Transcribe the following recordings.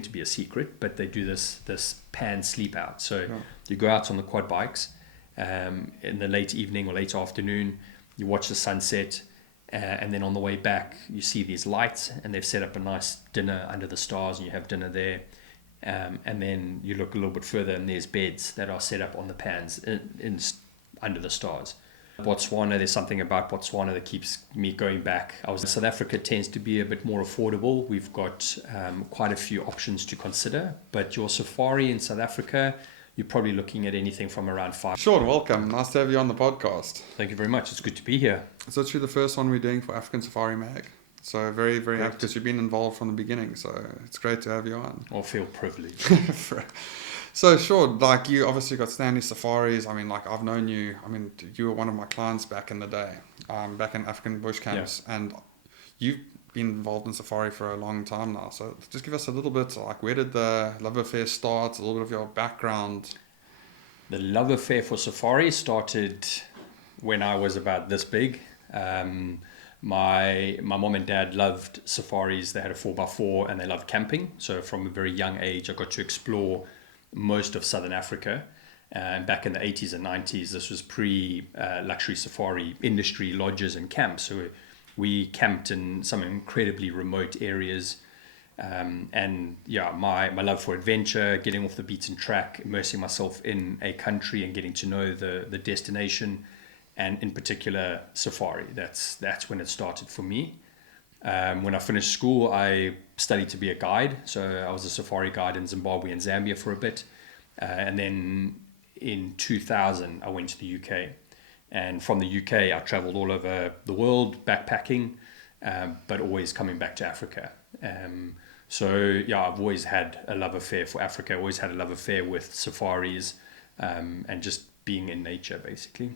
meant to be a secret, but they do this pan sleep out. So you go out on the quad bikes in the late evening or late afternoon, you watch the sunset, and then on the way back you see these lights, and they've set up a nice dinner under the stars, and you have dinner there. And then you look a little bit further, and there's beds that are set up on the pans under the stars. Botswana, there's something about Botswana that keeps me going back. South Africa tends to be a bit more affordable. We've got quite a few options to consider, but your safari in South Africa, you're probably looking at anything from around $5. Shaun, welcome. Nice to have you on the podcast. Thank you very much. It's good to be here. It's actually the first one we're doing for African Safari Mag. So very, very happy because you've been involved from the beginning. So it's great to have you on. I feel privileged. So Shaun, like you obviously got Stanley Safaris. I mean, like I've known you. I mean, you were one of my clients back in the day, back in African bush camps, and you've been involved in safari for a long time now. So just give us a little bit, like where did the love affair start? A little bit of your background. The love affair for safari started when I was about this big. My mom and dad loved safaris. They had a 4x4 and they loved camping. So from a very young age, I got to explore most of Southern Africa. And back in the 80s and 90s, this was pre-luxury safari industry, lodges and camps. So we camped in some incredibly remote areas. And yeah, my love for adventure, getting off the beaten track, immersing myself in a country and getting to know the destination, and in particular safari. That's when it started for me. When I finished school, I studied to be a guide. So I was a safari guide in Zimbabwe and Zambia for a bit. And then in 2000, I went to the UK. And from the UK, I traveled all over the world, backpacking, but always coming back to Africa. So yeah, I've always had a love affair for Africa, always had a love affair with safaris, and just being in nature, basically.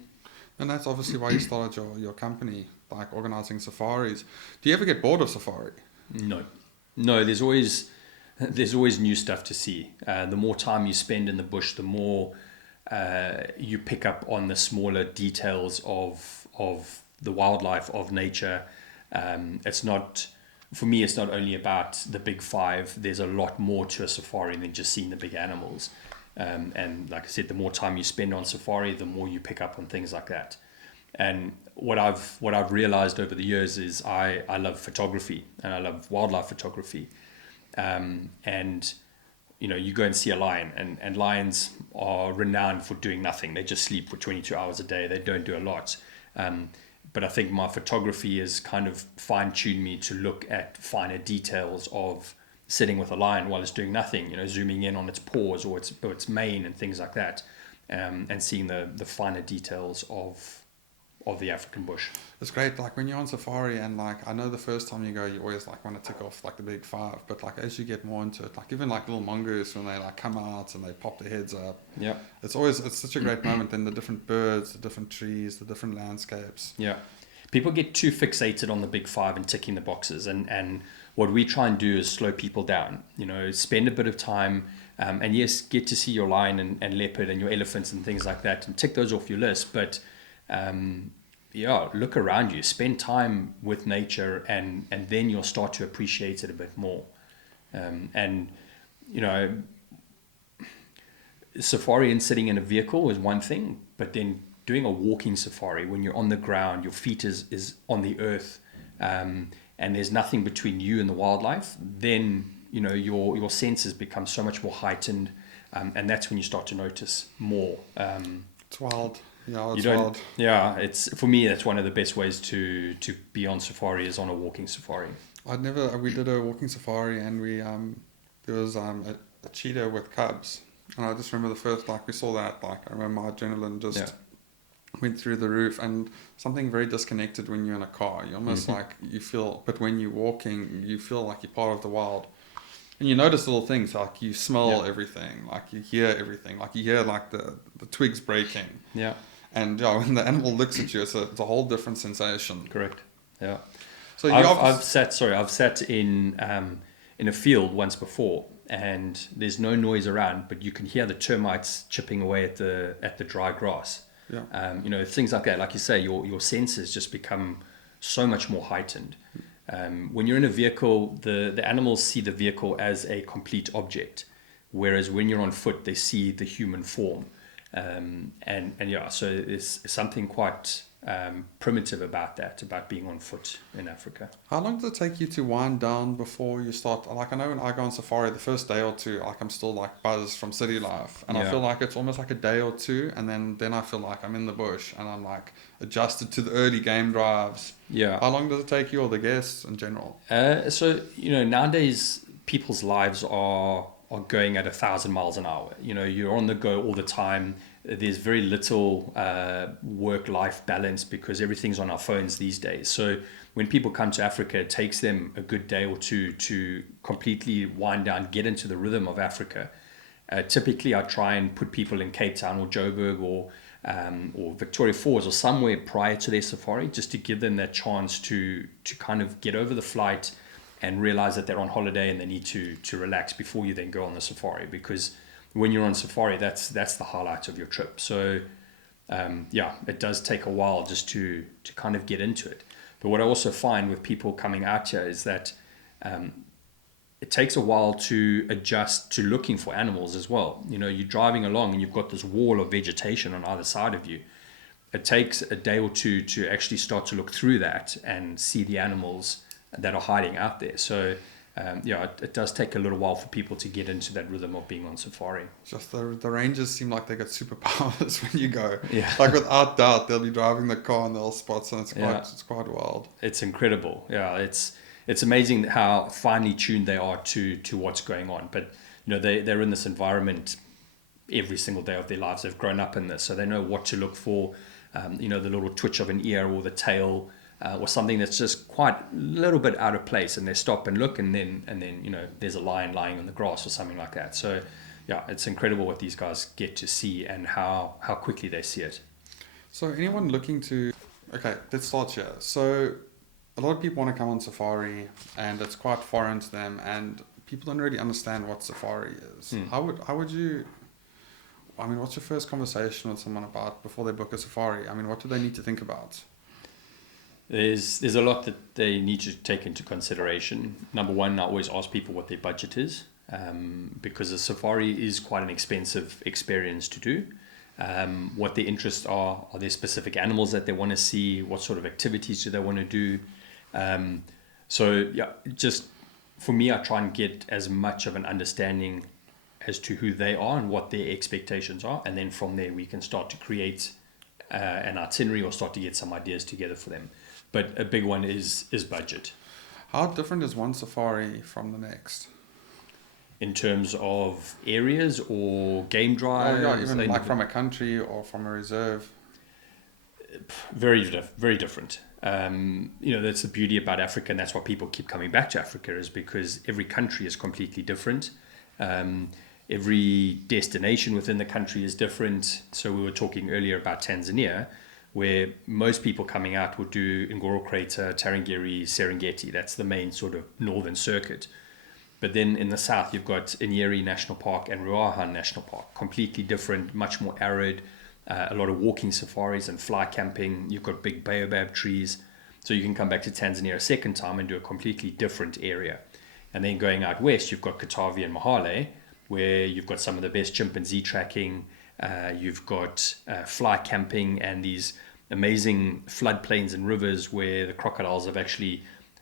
And that's obviously why you started your company, like organizing safaris. Do you ever get bored of safari? No, there's always new stuff to see. The more time you spend in the bush, the more you pick up on the smaller details of the wildlife, of nature. For me, it's not only about the big five. There's a lot more to a safari than just seeing the big animals. And like I said, the more time you spend on safari, the more you pick up on things like that. And what I've realized over the years is I love photography, and I love wildlife photography. And you know, you go and see a lion, and lions are renowned for doing nothing. They just sleep for 22 hours a day. They don't do a lot. But I think my photography has kind of fine-tuned me to look at finer details of sitting with a lion while it's doing nothing, you know, zooming in on its paws or its mane and things like that, and seeing the finer details of the African bush. It's great, like when you're on safari, and like I know the first time you go, you always like want to tick off like the big five, but like as you get more into it, like even like little mongoose, when they like come out and they pop their heads up, it's such a great moment. And the different birds, the different trees, the different landscapes. People get too fixated on the big five and ticking the boxes, and what we try and do is slow people down. You know, spend a bit of time, and yes, get to see your lion and leopard and your elephants and things like that, and tick those off your list. But look around you, spend time with nature, and then you'll start to appreciate it a bit more. And you know, safari and sitting in a vehicle is one thing, but then doing a walking safari, when you're on the ground, your feet is on the earth, and there's nothing between you and the wildlife, then you know your senses become so much more heightened, and that's when you start to notice more. It's wild. Yeah, it's wild. Yeah, it's, for me, that's one of the best ways to be on safari, is on a walking safari. We did a walking safari, and there was a cheetah with cubs, and I just remember the first, like we saw that, like I remember my adrenaline just went through the roof, and something very disconnected when you're in a car. You almost like you feel, but when you're walking, you feel like you're part of the wild. And you notice little things, like you smell everything, like you hear everything, like you hear like the twigs breaking. Yeah. And when the animal looks at you, it's a whole different sensation. Correct. Yeah. So I've sat in a field once before, and there's no noise around, but you can hear the termites chipping away at the dry grass. Yeah. You know, things like that. Like you say, your senses just become so much more heightened. When you're in a vehicle, the animals see the vehicle as a complete object, whereas when you're on foot, they see the human form. And yeah, so it's something quite primitive about that, about being on foot in Africa. How long does it take you to wind down before you start? Like, I know when I go on safari, the first day or two, like, I'm still like buzzed from city life, and I feel like it's almost like a day or two, and then I feel like I'm in the bush and I'm like adjusted to the early game drives. Yeah. How long does it take you, or the guests in general? So nowadays people's lives are going at 1,000 miles an hour. You're on the go all the time. There's very little work-life balance because everything's on our phones these days. So when people come to Africa, it takes them a good day or two to completely wind down, get into the rhythm of Africa. Typically, I try and put people in Cape Town or Joburg or Victoria Falls or somewhere prior to their safari, just to give them that chance to kind of get over the flight and realize that they're on holiday and they need to relax before you then go on the safari. Because when you're on safari, that's the highlight of your trip. So it does take a while just to kind of get into it. But what I also find with people coming out here is that it takes a while to adjust to looking for animals as well. You're driving along and you've got this wall of vegetation on either side of you. It takes a day or two to actually start to look through that and see the animals that are hiding out there. So it does take a little while for people to get into that rhythm of being on safari. Just the rangers seem like they got superpowers when you go. Yeah. Like, without doubt, they'll be driving the car and they'll spot, and it's quite wild. It's incredible. Yeah, it's amazing how finely tuned they are to what's going on. But they're in this environment every single day of their lives. They've grown up in this, so they know what to look for. The little twitch of an ear or the tail. Or something that's just quite a little bit out of place, and they stop and look, and then there's a lion lying on the grass or something like that. So it's incredible what these guys get to see and how quickly they see it. So anyone looking to, okay, let's start here. So a lot of people want to come on safari, and it's quite foreign to them, and people don't really understand what safari is. How would you? I mean, what's your first conversation with someone about before they book a safari? I mean, what do they need to think about? There's a lot that they need to take into consideration. Number one, I always ask people what their budget is, because a safari is quite an expensive experience to do. What their interests are there specific animals that they want to see? What sort of activities do they want to do? Just for me, I try and get as much of an understanding as to who they are and what their expectations are, and then from there we can start to create an itinerary or start to get some ideas together for them. But a big one is budget. How different is one safari from the next? In terms of areas or game drives? Even like from a country or from a reserve? Very different. That's the beauty about Africa, and that's why people keep coming back to Africa, is because every country is completely different. Every destination within the country is different. So we were talking earlier about Tanzania, where most people coming out would do Ngoro Crater, Tarangire, Serengeti. That's the main sort of northern circuit. But then in the south, you've got Nyeri National Park and Ruaha National Park. Completely different, much more arid, a lot of walking safaris and fly camping. You've got big baobab trees. So you can come back to Tanzania a second time and do a completely different area. And then going out west, you've got Katavi and Mahale, where you've got some of the best chimpanzee tracking. You've got fly camping and these amazing floodplains and rivers where the crocodiles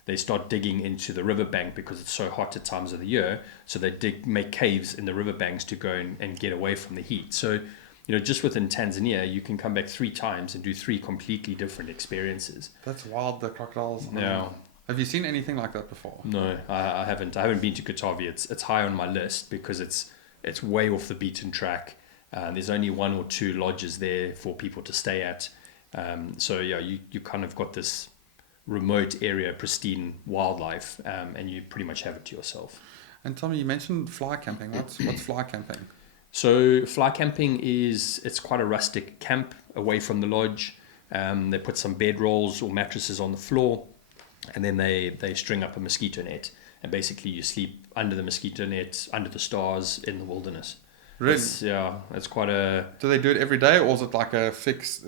they start digging into the riverbank because it's so hot at times of the year. So they make caves in the riverbanks to go and get away from the heat. So, just within Tanzania, you can come back 3 times and do 3 completely different experiences. That's wild, the crocodiles. No. Have you seen anything like that before? No, I haven't. I haven't been to Katavi. It's high on my list because it's way off the beaten track. There's only 1 or 2 lodges there for people to stay at. You kind of got this remote area, pristine wildlife, and you pretty much have it to yourself. And tell me, you mentioned fly camping. What's fly camping? So fly camping it's quite a rustic camp away from the lodge. They put some bedrolls or mattresses on the floor, and then they string up a mosquito net, and basically you sleep under the mosquito net, under the stars in the wilderness. Really? It's quite a... Do they do it every day, or is it like a fixed...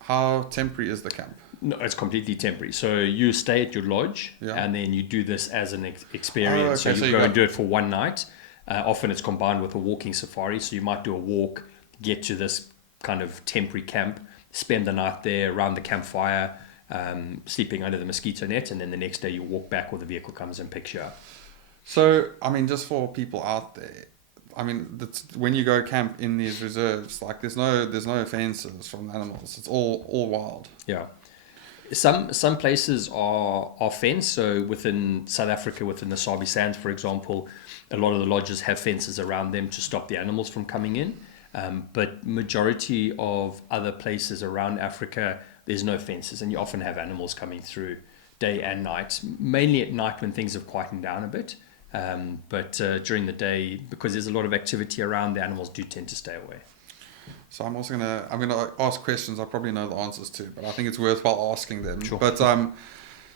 How temporary is the camp? No, it's completely temporary. So you stay at your lodge, Yeah. and then you do this as an experience. Oh, okay. So you go and do it for one night. Often it's combined with a walking safari. So you might do a walk, get to this kind of temporary camp, spend the night there around the campfire, sleeping under the mosquito net, and then the next day you walk back, or the vehicle comes and picks you up. So, I mean, just for people out there, I mean, when you go camp in these reserves, like there's no fences from the animals. It's all wild. Yeah. Some places are fenced. So within South Africa, within the Sabi Sands, for example, a lot of the lodges have fences around them to stop the animals from coming in. But majority of other places around Africa, there's no fences, and you often have animals coming through day and night, mainly at night when things have quietened down a bit. But during the day, because there's a lot of activity around, the animals do tend to stay away. So I'm gonna ask questions I probably know the answers to, but I think it's worthwhile asking them. Sure. But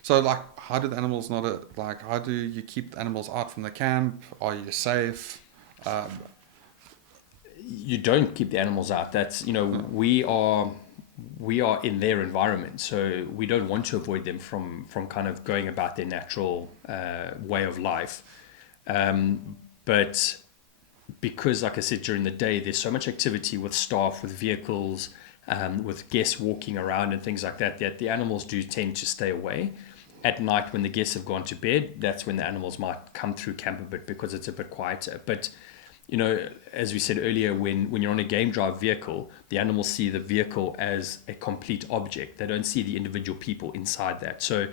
so like, how do the animals not like? How do you keep the animals out from the camp? Are you safe? You don't keep the animals out. That's, we are in their environment, so we don't want to avoid them from kind of going about their natural way of life. But because, like I said, during the day there's so much activity with staff, with vehicles, with guests walking around and things like that, the animals do tend to stay away. At night, when the guests have gone to bed, that's when the animals might come through camp a bit, because it's a bit quieter. But as we said earlier, when you're on a game drive vehicle, the animals see the vehicle as a complete object. They don't see the individual people inside that. So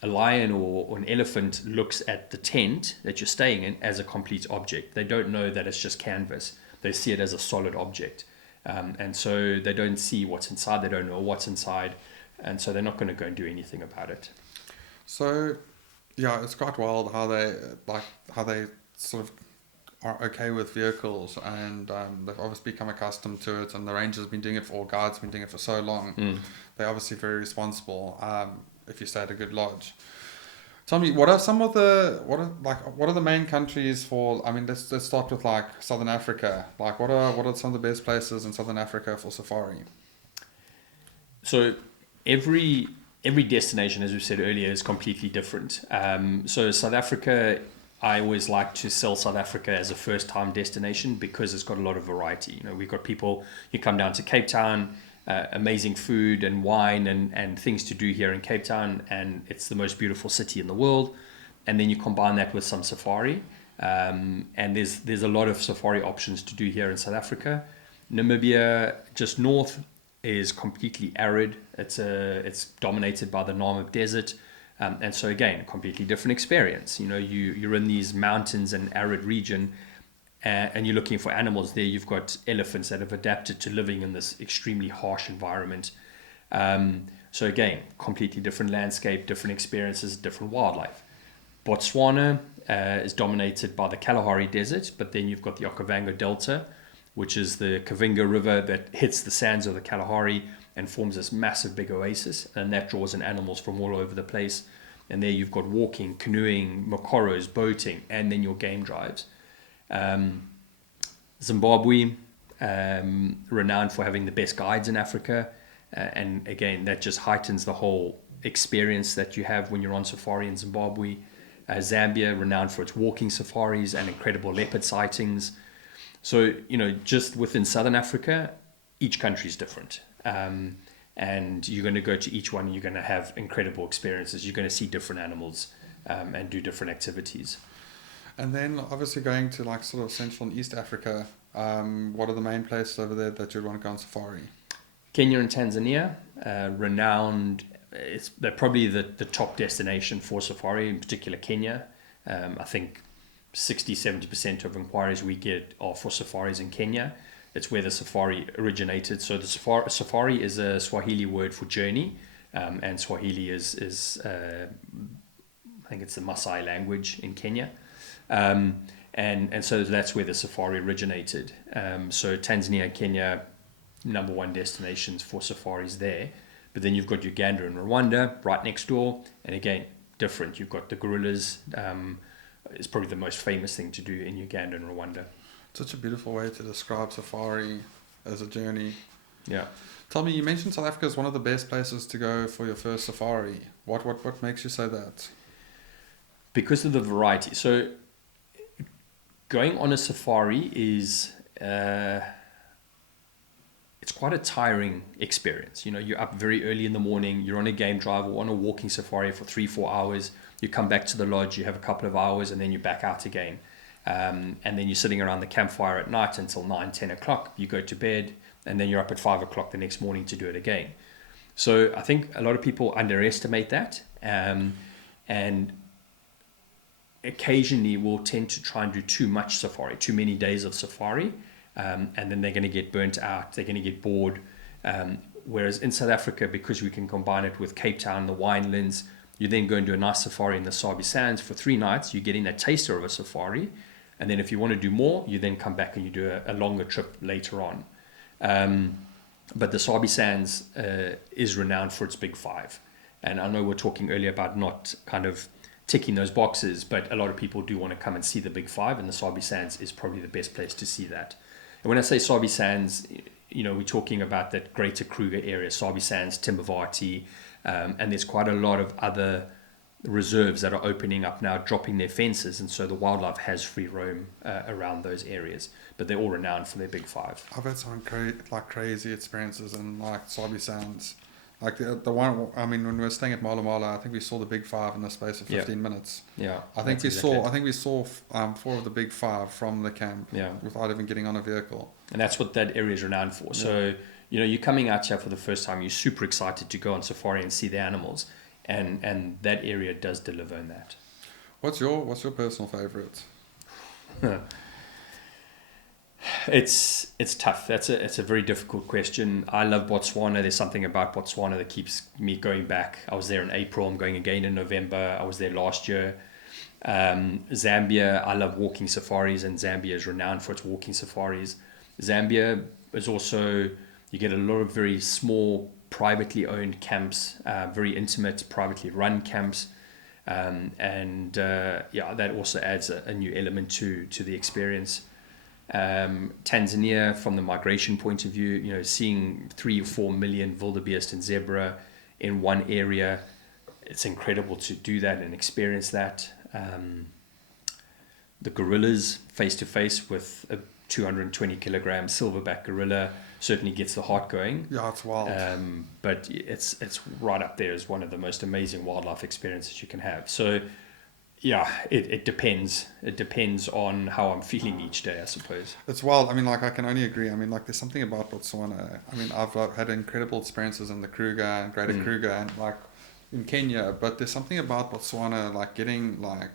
a lion or an elephant looks at the tent that you're staying in as a complete object. They don't know that it's just canvas. They see it as a solid object. And so they don't see what's inside. They don't know what's inside. And so they're not going to go and do anything about it. So, yeah, it's quite wild how they sort of are okay with vehicles, and they've obviously become accustomed to it, and the ranger's been doing it for, or guides been doing it for so long. They're obviously very responsible. If you stay at a good lodge. Tell me, what are the main countries for? I mean, let's start with like Southern Africa. Like, what are some of the best places in Southern Africa for safari? So every destination, as we said earlier, is completely different. So South Africa, I always like to sell South Africa as a first-time destination because it's got a lot of variety. We've got people, you come down to Cape Town, amazing food and wine and things to do here in Cape Town, and it's the most beautiful city in the world. And then you combine that with some safari, and there's a lot of safari options to do here in South Africa. Namibia, just north, is completely arid. It's dominated by the Namib Desert. And so again, a completely different experience. You're in these mountains and arid region, and you're looking for animals there. You've got elephants that have adapted to living in this extremely harsh environment. So again, completely different landscape, different experiences, different wildlife. Botswana is dominated by the Kalahari Desert, but then you've got the Okavango Delta, which is the Kavinga River that hits the sands of the Kalahari and forms this massive big oasis, and that draws in animals from all over the place. And there you've got walking, canoeing, mokoros, boating, and then your game drives. Zimbabwe, renowned for having the best guides in Africa, and again, that just heightens the whole experience that you have when you're on safari in Zimbabwe. Zambia, renowned for its walking safaris and incredible leopard sightings. So, just within Southern Africa, each country is different. And you're going to go to each one and you're going to have incredible experiences. You're going to see different animals and do different activities. And then obviously going to like sort of Central and East Africa, what are the main places over there that you'd want to go on safari? Kenya and Tanzania, renowned. They're probably the top destination for safari, in particular Kenya. I think 60-70% of inquiries we get are for safaris in Kenya. It's where the safari originated. So the safari is a Swahili word for journey, and Swahili is I think it's the Maasai language in Kenya, and so that's where the safari originated. So Tanzania and Kenya, number one destinations for safaris there. But then you've got Uganda and Rwanda right next door, and again different. You've got the gorillas. It's probably the most famous thing to do in Uganda and Rwanda. Such a beautiful way to describe safari as a journey. Yeah. Tell me, you mentioned South Africa is one of the best places to go for your first safari. What makes you say that? Because of the variety. So going on a safari is it's quite a tiring experience. You know, you're up very early in the morning, you're on a game drive or on a walking safari for 3-4 hours, you come back to the lodge, you have a couple of hours, and then you're back out again. And then you're sitting around the campfire at night until 9-10 o'clock, you go to bed, and then you're up at 5 o'clock the next morning to do it again. So I think a lot of people underestimate that, and occasionally will tend to try and do too much safari, too many days of safari, and then they're going to get burnt out, they're going to get bored. Whereas in South Africa, because we can combine it with Cape Town, the winelands, you then go and do a nice safari in the Sabi Sands for 3 nights, you're getting a taster of a safari, and then if you want to do more, you then come back and you do a longer trip later on. But the Sabi Sands is renowned for its big 5. And I know we're talking earlier about not kind of ticking those boxes, but a lot of people do want to come and see the big 5, and the Sabi Sands is probably the best place to see that. And when I say Sabi Sands, you know, we're talking about that greater Kruger area, Sabi Sands, Timbavati, and there's quite a lot of other reserves that are opening up now, dropping their fences, and so the wildlife has free roam around those areas, but they're all renowned for their big 5. I've had some crazy experiences in like Sabi Sands. Like the one, I mean, when we were staying at Mala Mala, I think we saw the big 5 in the space of 15 minutes. Yeah. I think we saw 4 of the big 5 from the camp. Yeah. Without even getting on a vehicle. And that's what that area is renowned for. So, you know, you're coming out here for the first time, you're super excited to go on safari and see the animals, and that area does deliver in that. What's your personal favorite? It's tough. It's a very difficult question. I love Botswana. There's something about Botswana that keeps me going back. I was there in April. I'm going again in November. I was there last year. Zambia, I love walking safaris, and Zambia is renowned for its walking safaris. Zambia is also, you get a lot of very small, privately owned camps, very intimate, privately run camps. That also adds a new element to the experience. Tanzania, from the migration point of view, you know, seeing 3 or 4 million wildebeest and zebra in one area, it's incredible to do that and experience that. The gorillas face to face with a 220 kilogram silverback gorilla certainly gets the heart going. Yeah, it's wild. But it's right up there as one of the most amazing wildlife experiences you can have. So yeah, it depends. It depends on how I'm feeling each day, I suppose. It's wild. I mean, like, I can only agree. I mean, like, there's something about Botswana. I mean, I've had incredible experiences in the Kruger and Greater Kruger and, like, in Kenya. But there's something about Botswana, like, getting on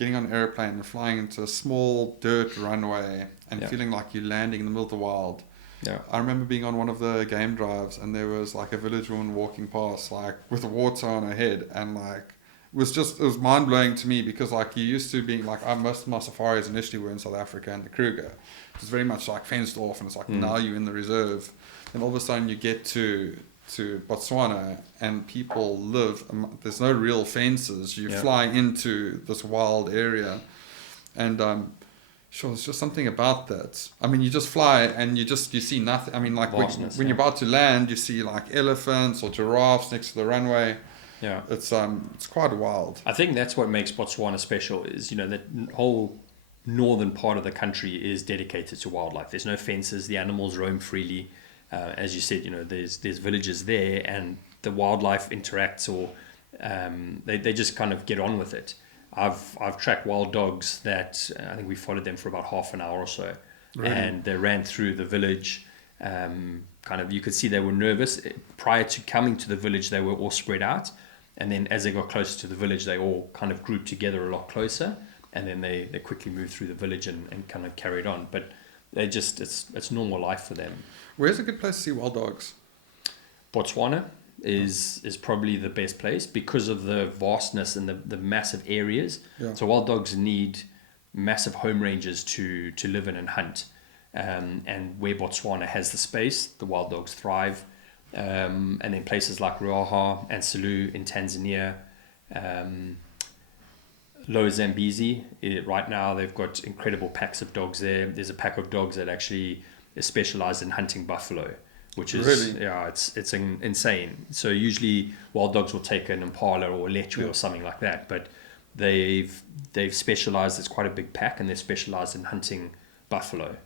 an airplane and flying into a small dirt runway and feeling like you're landing in the middle of the wild. Yeah. I remember being on one of the game drives, and there was, like, a village woman walking past, like, with water on her head, and, like, it was mind-blowing to me, because, like, you used to being like, most of my safaris initially were in South Africa and the Kruger. It was very much like fenced off, and it's like now you're in the reserve, and all of a sudden you get to Botswana and people live, there's no real fences, you fly into this wild area, and sure, there's just something about that. I mean, you just fly and you see nothing. I mean, like, when you're about to land, you see like elephants or giraffes next to the runway. Yeah, it's quite wild. I think that's what makes Botswana special, is, you know, that whole northern part of the country is dedicated to wildlife. There's no fences, the animals roam freely. As you said, you know, there's villages there, and the wildlife interacts, or they just kind of get on with it. I've tracked wild dogs that I think we followed them for about half an hour or so, really? And they ran through the village. Kind of, you could see they were nervous. Prior to coming to the village, they were all spread out, and then as they got closer to the village, they all kind of grouped together a lot closer, and then they quickly moved through the village and kind of carried on. But they just, it's normal life for them. Where's a good place to see wild dogs? Botswana is probably the best place because of the vastness and the massive areas. Yeah. So wild dogs need massive home ranges to live in and hunt. And where Botswana has the space, the wild dogs thrive. And then places like Ruaha and Selous in Tanzania, Lower Zambezi, right now they've got incredible packs of dogs there. There's a pack of dogs that actually is specialized in hunting buffalo. which is Really? it's insane. So usually wild dogs will take an impala or a lechwe or something like that, but they've specialized. It's quite a big pack, and they're specialized in hunting buffalo.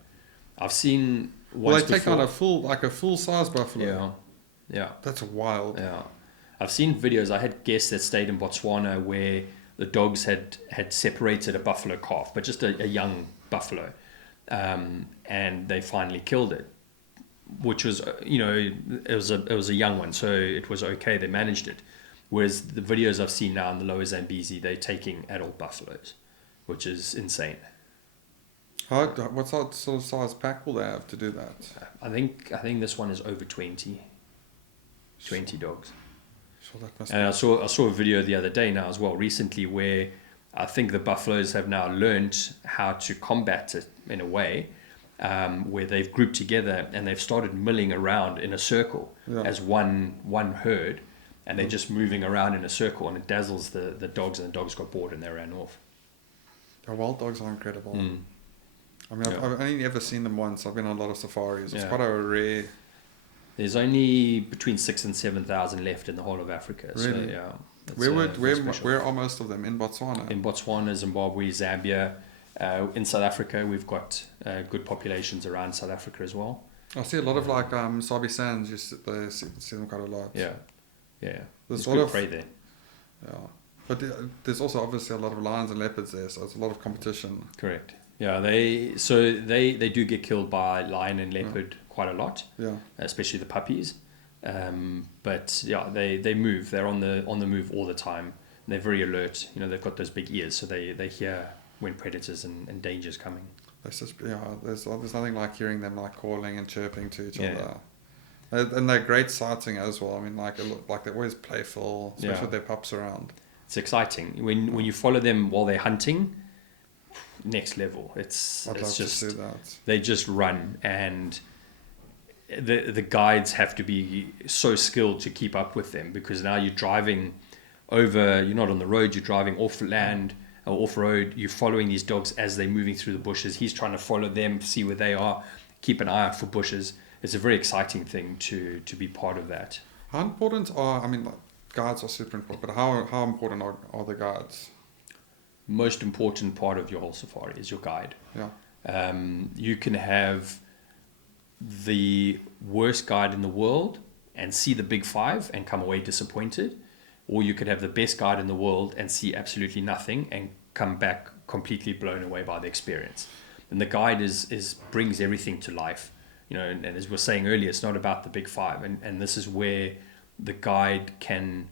I've seen Well, once they take before, on a full size buffalo. yeah. That's wild. Yeah, I've seen videos. I had guests that stayed in Botswana where the dogs had separated a buffalo calf, but just a young buffalo, and they finally killed it, which was it was a young one, so it was okay. They managed it. Whereas the videos I've seen now in the lower Zambezi, they're taking adult buffaloes, which is insane. What sort of size pack will they have to do that? I think this one is over 20 dogs. Sure, that must And I saw a video the other day now as well, recently, where I think the buffaloes have now learned how to combat it in a way, where they've grouped together and they've started milling around in a circle as one herd, and they're just moving around in a circle, and it dazzles the dogs, and the dogs got bored and they ran off. The wild dogs are incredible. I mean, Yeah. I've only ever seen them once. I've been on a lot of safaris. It's Yeah. quite a rare. There's only between 6,000 and 7,000 left in the whole of Africa. So Really? yeah. Where are most of them? In Botswana? In Botswana, Zimbabwe, Zambia. In South Africa, we've got good populations around South Africa as well. I see a lot of Sabi Sands. They see them quite a lot. Yeah. There's There's a lot good of prey there. Yeah, but there's also obviously a lot of lions and leopards there, so it's a lot of competition. Correct. Yeah, they do get killed by lion and leopard quite a lot. Yeah. Especially the puppies. But yeah, they move. They're on the move all the time. They're very alert. They've got those big ears, so they hear when predators and dangers coming. There's nothing like hearing them calling and chirping to each Yeah. other. And they're great sighting as well. I mean, they're always playful, especially with their pups around. It's exciting when you follow them while they're hunting. Next level. I'd love to see that. They just run, and the guides have to be so skilled to keep up with them, because now you're driving over. You're not on the road. You're driving off land or off road. You're following these dogs as they're moving through the bushes. He's trying to follow them, see where they are, keep an eye out for bushes. It's a very exciting thing to be part of that. How important guides are super important, but how important are the guides? Most important part of your whole safari is your guide. Yeah. You can have the worst guide in the world and see the big five and come away disappointed, or you could have the best guide in the world and see absolutely nothing and come back completely blown away by the experience. And the guide is brings everything to life. And as we were saying earlier, it's not about the big five, and this is where the guide can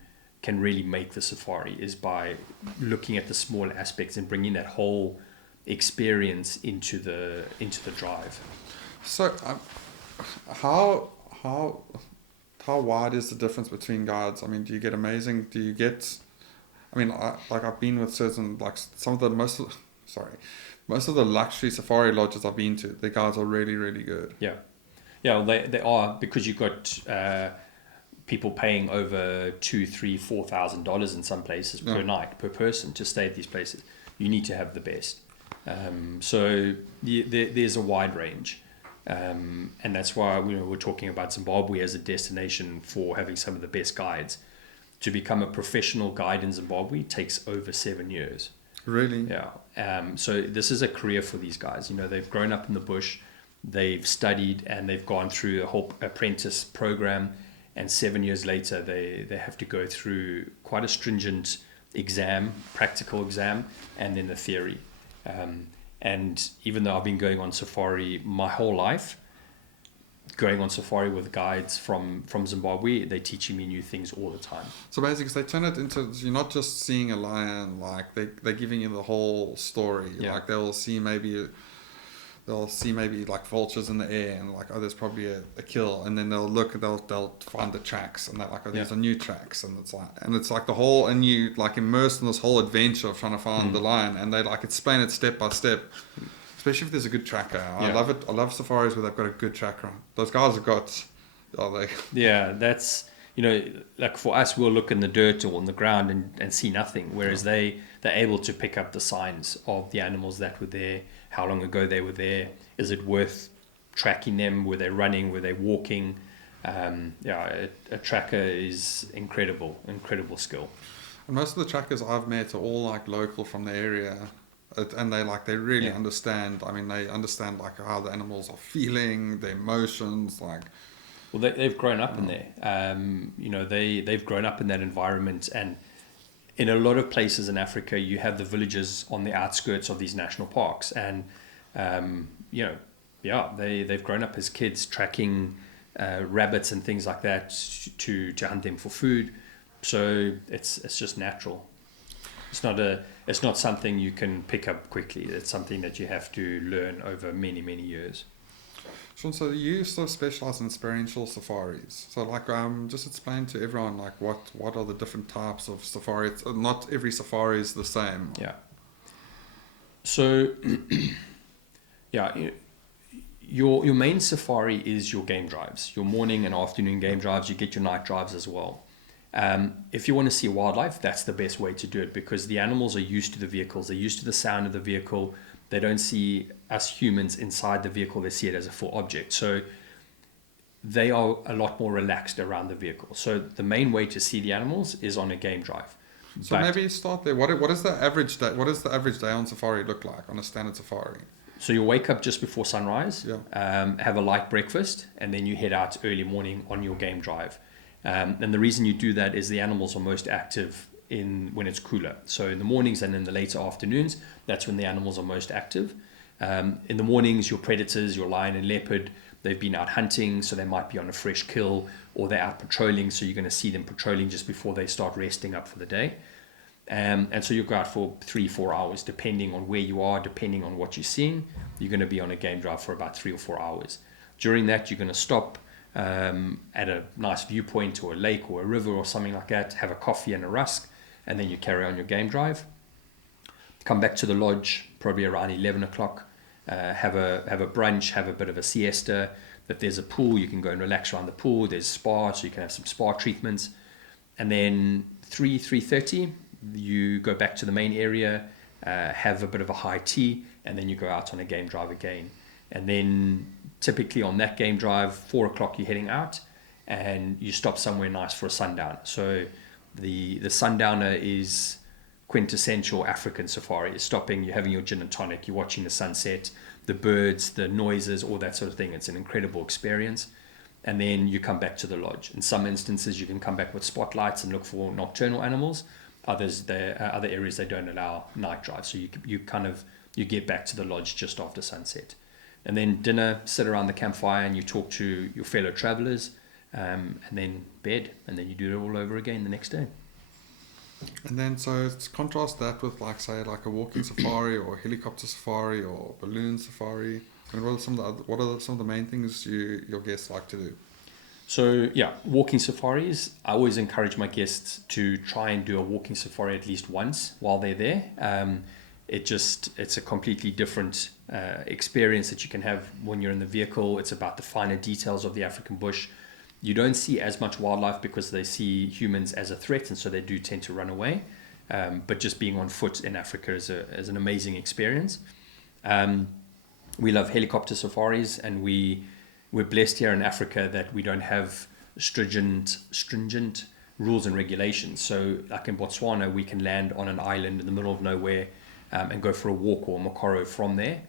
really make the safari, is by looking at the small aspects and bringing that whole experience into the drive. So, how wide is the difference between guides? I mean, do you get amazing? Do you get? I mean, I've been with certain most of the luxury safari lodges I've been to. The guides are really, really good. Yeah, well, they are, because you've got people paying over $2,000-$4,000 in some places per night, per person, to stay at these places. You need to have the best. So there's a wide range. And that's why we're talking about Zimbabwe as a destination for having some of the best guides. To become a professional guide in Zimbabwe takes over 7 years. Really? Yeah. So this is a career for these guys. They've grown up in the bush, they've studied, and they've gone through a whole apprentice program. And 7 years later, they have to go through quite a stringent exam, practical exam, and then the theory. And even though I've been going on safari my whole life, going on safari with guides from Zimbabwe, they're teaching me new things all the time. So basically, they turn it into, you're not just seeing a lion, they're giving you the whole story. Yeah. They'll see maybe vultures in the air, and there's probably a kill, and then they'll find the tracks, and they're these are new tracks, and it's like the whole, and you immersed in this whole adventure of trying to find the lion, and they explain it step by step, especially if there's a good tracker. I love it. I love safaris where they've got a good tracker. Those guys have got, that's for us, we'll look in the dirt or on the ground and see nothing, whereas they're able to pick up the signs of the animals that were there, how long ago they were there, is it worth tracking them, were they running, were they walking, A tracker is incredible skill. And most of the trackers I've met are all like local from the area, and they really understand. I mean, they understand like how the animals are feeling, their emotions, like. Well, they've grown up in there. They've grown up in that environment, and in a lot of places in Africa, you have the villages on the outskirts of these national parks, and they've grown up as kids tracking rabbits and things like that to hunt them for food. So it's just natural. It's not something you can pick up quickly. It's something that you have to learn over many years. Shaun, so you sort of specialize in experiential safaris. So like just explain to everyone like what are the different types of safaris. Not every safari is the same. Yeah. So your main safari is your game drives, your morning and afternoon game drives. You get your night drives as well. If you want to see wildlife, that's the best way to do it, because the animals are used to the vehicles. They're used to the sound of the vehicle. They don't see us humans inside the vehicle. They see it as a full object. So they are a lot more relaxed around the vehicle. So the main way to see the animals is on a game drive. So maybe start there. What is the average day? What does the average day on safari look like, on a standard safari? So you wake up just before sunrise, yeah. Have a light breakfast, and then you head out early morning on your game drive. And the reason you do that is the animals are most active when it's cooler. So in the mornings and in the later afternoons, that's when the animals are most active. In the mornings, your predators, your lion and leopard, they've been out hunting, so they might be on a fresh kill, or they're out patrolling, so you're going to see them patrolling just before they start resting up for the day. And so you go out for 3-4 hours, depending on where you are, depending on what you're seeing. You're going to be on a game drive for about 3 or 4 hours. During that, you're going to stop at a nice viewpoint or a lake or a river or something like that, have a coffee and a rusk, and then you carry on your game drive. Come back to the lodge probably around 11 o'clock, have a brunch, have a bit of a siesta. If there's a pool, you can go and relax around the pool. There's spa, so you can have some spa treatments. And then 3:30, you go back to the main area, have a bit of a high tea, and then you go out on a game drive again. And then typically on that game drive, 4 o'clock, you're heading out, and you stop somewhere nice for a sundown. So the sundowner is quintessential African safari. You're stopping, you're having your gin and tonic, you're watching the sunset, the birds, the noises, all that sort of thing. It's an incredible experience. And then you come back to the lodge. In some instances, you can come back with spotlights and look for nocturnal animals. Other areas, they don't allow night drives. So you get back to the lodge just after sunset. And then dinner, sit around the campfire and you talk to your fellow travelers, and then bed, and then you do it all over again the next day. And then so contrast that with like a walking safari or a helicopter safari or balloon safari. And what are some of the main things your guests like to do? So walking safaris, I always encourage my guests to try and do a walking safari at least once while they're there. It's a completely different experience that you can have when you're in the vehicle. It's about the finer details of the African bush. You don't see as much wildlife because they see humans as a threat, and so they do tend to run away. But just being on foot in Africa is an amazing experience. We love helicopter safaris, and we're blessed here in Africa that we don't have stringent rules and regulations. So like in Botswana, we can land on an island in the middle of nowhere and go for a walk or a mokoro from there.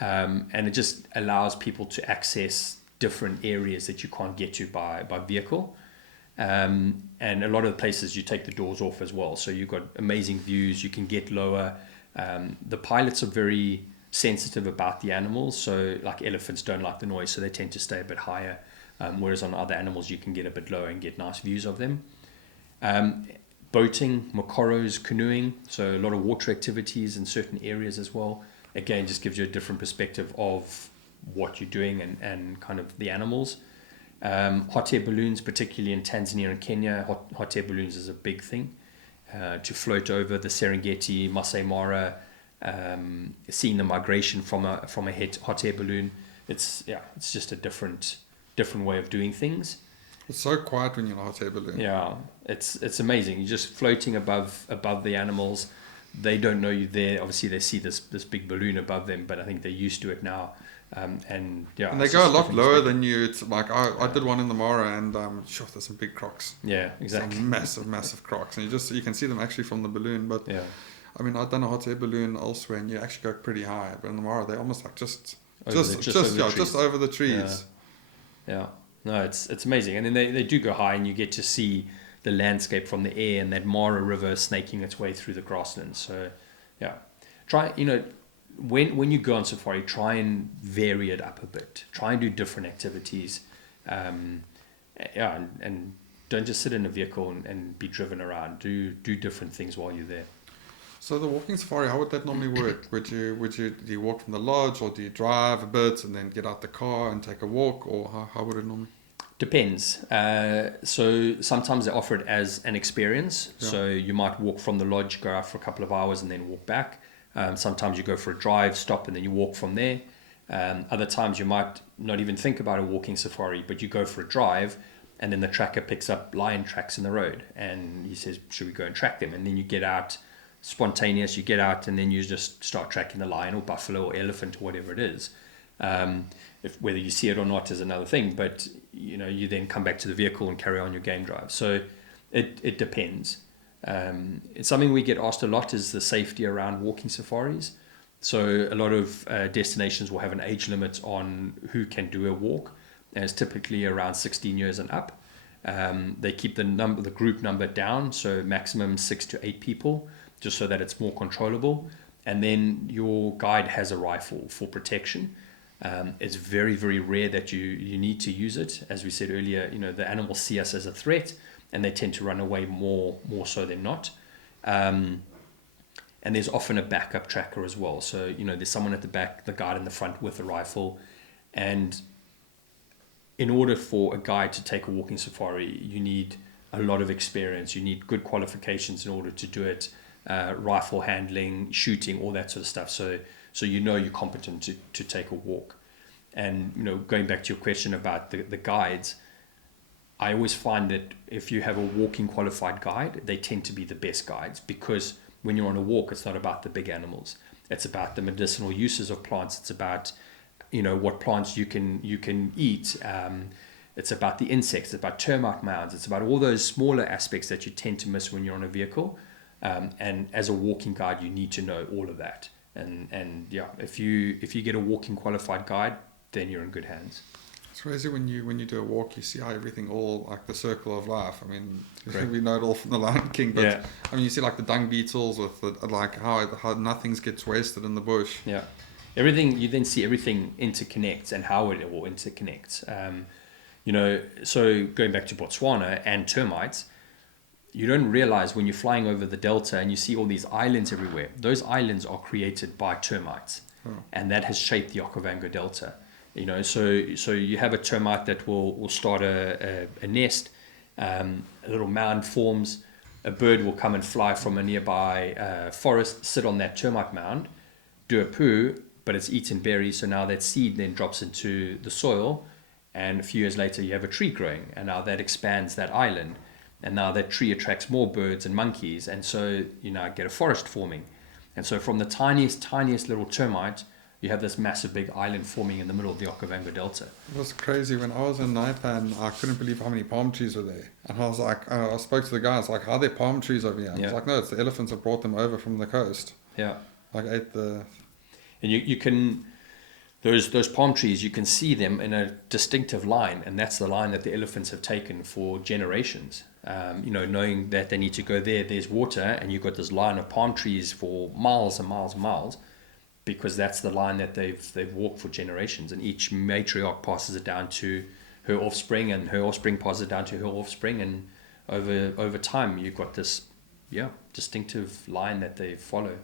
And it just allows people to access different areas that you can't get to by vehicle. And a lot of the places you take the doors off as well. So you've got amazing views, you can get lower. The pilots are very sensitive about the animals. So like elephants don't like the noise, so they tend to stay a bit higher. Whereas on other animals, you can get a bit lower and get nice views of them. Boating, mokoros, canoeing, so a lot of water activities in certain areas as well. Again, just gives you a different perspective of what you're doing and kind of the animals. Hot air balloons, particularly in Tanzania and Kenya, hot air balloons is a big thing. To float over the Serengeti, Masai Mara, seeing the migration from a hot air balloon. It's just a different way of doing things. It's so quiet when you're in a hot air balloon. Yeah, it's amazing. You're just floating above the animals. they don't know you there. Obviously, they see this big balloon above them, but I think they're used to it now. And yeah, And they it's go a just lot different lower perspective. than you. It's like I did one in the Mara, and sure, there's some big crocs. Yeah, exactly. Some massive crocs, and you can see them actually from the balloon. But Yeah, I mean, I've done a hot air balloon elsewhere, and you actually go pretty high. But in the Mara, they're almost like just over over the trees. Yeah. No, it's amazing. And then they do go high, and you get to see the landscape from the air and that Mara River snaking its way through the grasslands. So, yeah. Try, when you go on safari, try and vary it up a bit. Try and do different activities. And don't just sit in a vehicle and be driven around. Do different things while you're there. So the walking safari, how would that normally work? Do you walk from the lodge, or do you drive a bit and then get out the car and take a walk, or how would it normally? Depends. So sometimes they offer it as an experience. Yeah. So you might walk from the lodge, go out for a couple of hours, and then walk back. Sometimes you go for a drive, stop, and then you walk from there. Other times you might not even think about a walking safari, but you go for a drive, and then the tracker picks up lion tracks in the road, and he says, "Should we go and track them?" And then you get out, spontaneous. You get out, and then you just start tracking the lion or buffalo or elephant or whatever it is. If whether you see it or not is another thing, but you then come back to the vehicle and carry on your game drive. So it depends. It's something we get asked a lot is the safety around walking safaris. So a lot of destinations will have an age limit on who can do a walk, and it's typically around 16 years and up. They keep the group number down, so maximum 6 to 8 people, just so that it's more controllable. And then your guide has a rifle for protection. It's very, very rare that you need to use it. As we said earlier, the animals see us as a threat, and they tend to run away more so than not. And there's often a backup tracker as well. So, there's someone at the back, the guide in the front with a rifle. And in order for a guide to take a walking safari, you need a lot of experience. You need good qualifications in order to do it. Rifle handling, shooting, all that sort of stuff. So you're competent to take a walk. And going back to your question about the guides, I always find that if you have a walking qualified guide, they tend to be the best guides, because when you're on a walk, it's not about the big animals. It's about the medicinal uses of plants. It's about what plants you can eat. It's about the insects. It's about termite mounds. It's about all those smaller aspects that you tend to miss when you're on a vehicle. And as a walking guide, you need to know all of that. And yeah, if you get a walking qualified guide, then you're in good hands. It's crazy when you do a walk, you see how everything all like the circle of life. I mean, Right. we know it all from the Lion King, but Yeah. I mean, you see like the dung beetles with how nothing gets wasted in the bush. Yeah, you then see everything interconnects and how it all interconnects. So going back to Botswana and termites, you don't realize when you're flying over the delta and you see all these islands everywhere. Those islands are created by termites, and that has shaped the Okavango Delta. So you have a termite that will start a nest, a little mound forms, a bird will come and fly from a nearby forest, sit on that termite mound, do a poo, but it's eaten berries, so now that seed then drops into the soil, and a few years later you have a tree growing, and now that expands that island, and now that tree attracts more birds and monkeys, and so you now get a forest forming. And so from the tiniest little termite, you have this massive big island forming in the middle of the Okavango Delta. It was crazy. When I was in Naipan, I couldn't believe how many palm trees were there. And I was like, I spoke to the guy, I was like, how are there palm trees over here? And He's like, no, it's the elephants that brought them over from the coast. Yeah. Like ate the... And you can, those palm trees, you can see them in a distinctive line, and that's the line that the elephants have taken for generations. Knowing that they need to go there's water, and you've got this line of palm trees for miles and miles and miles, because that's the line that they've walked for generations, and each matriarch passes it down to her offspring, and her offspring passes it down to her offspring, and over time you've got this distinctive line that they follow.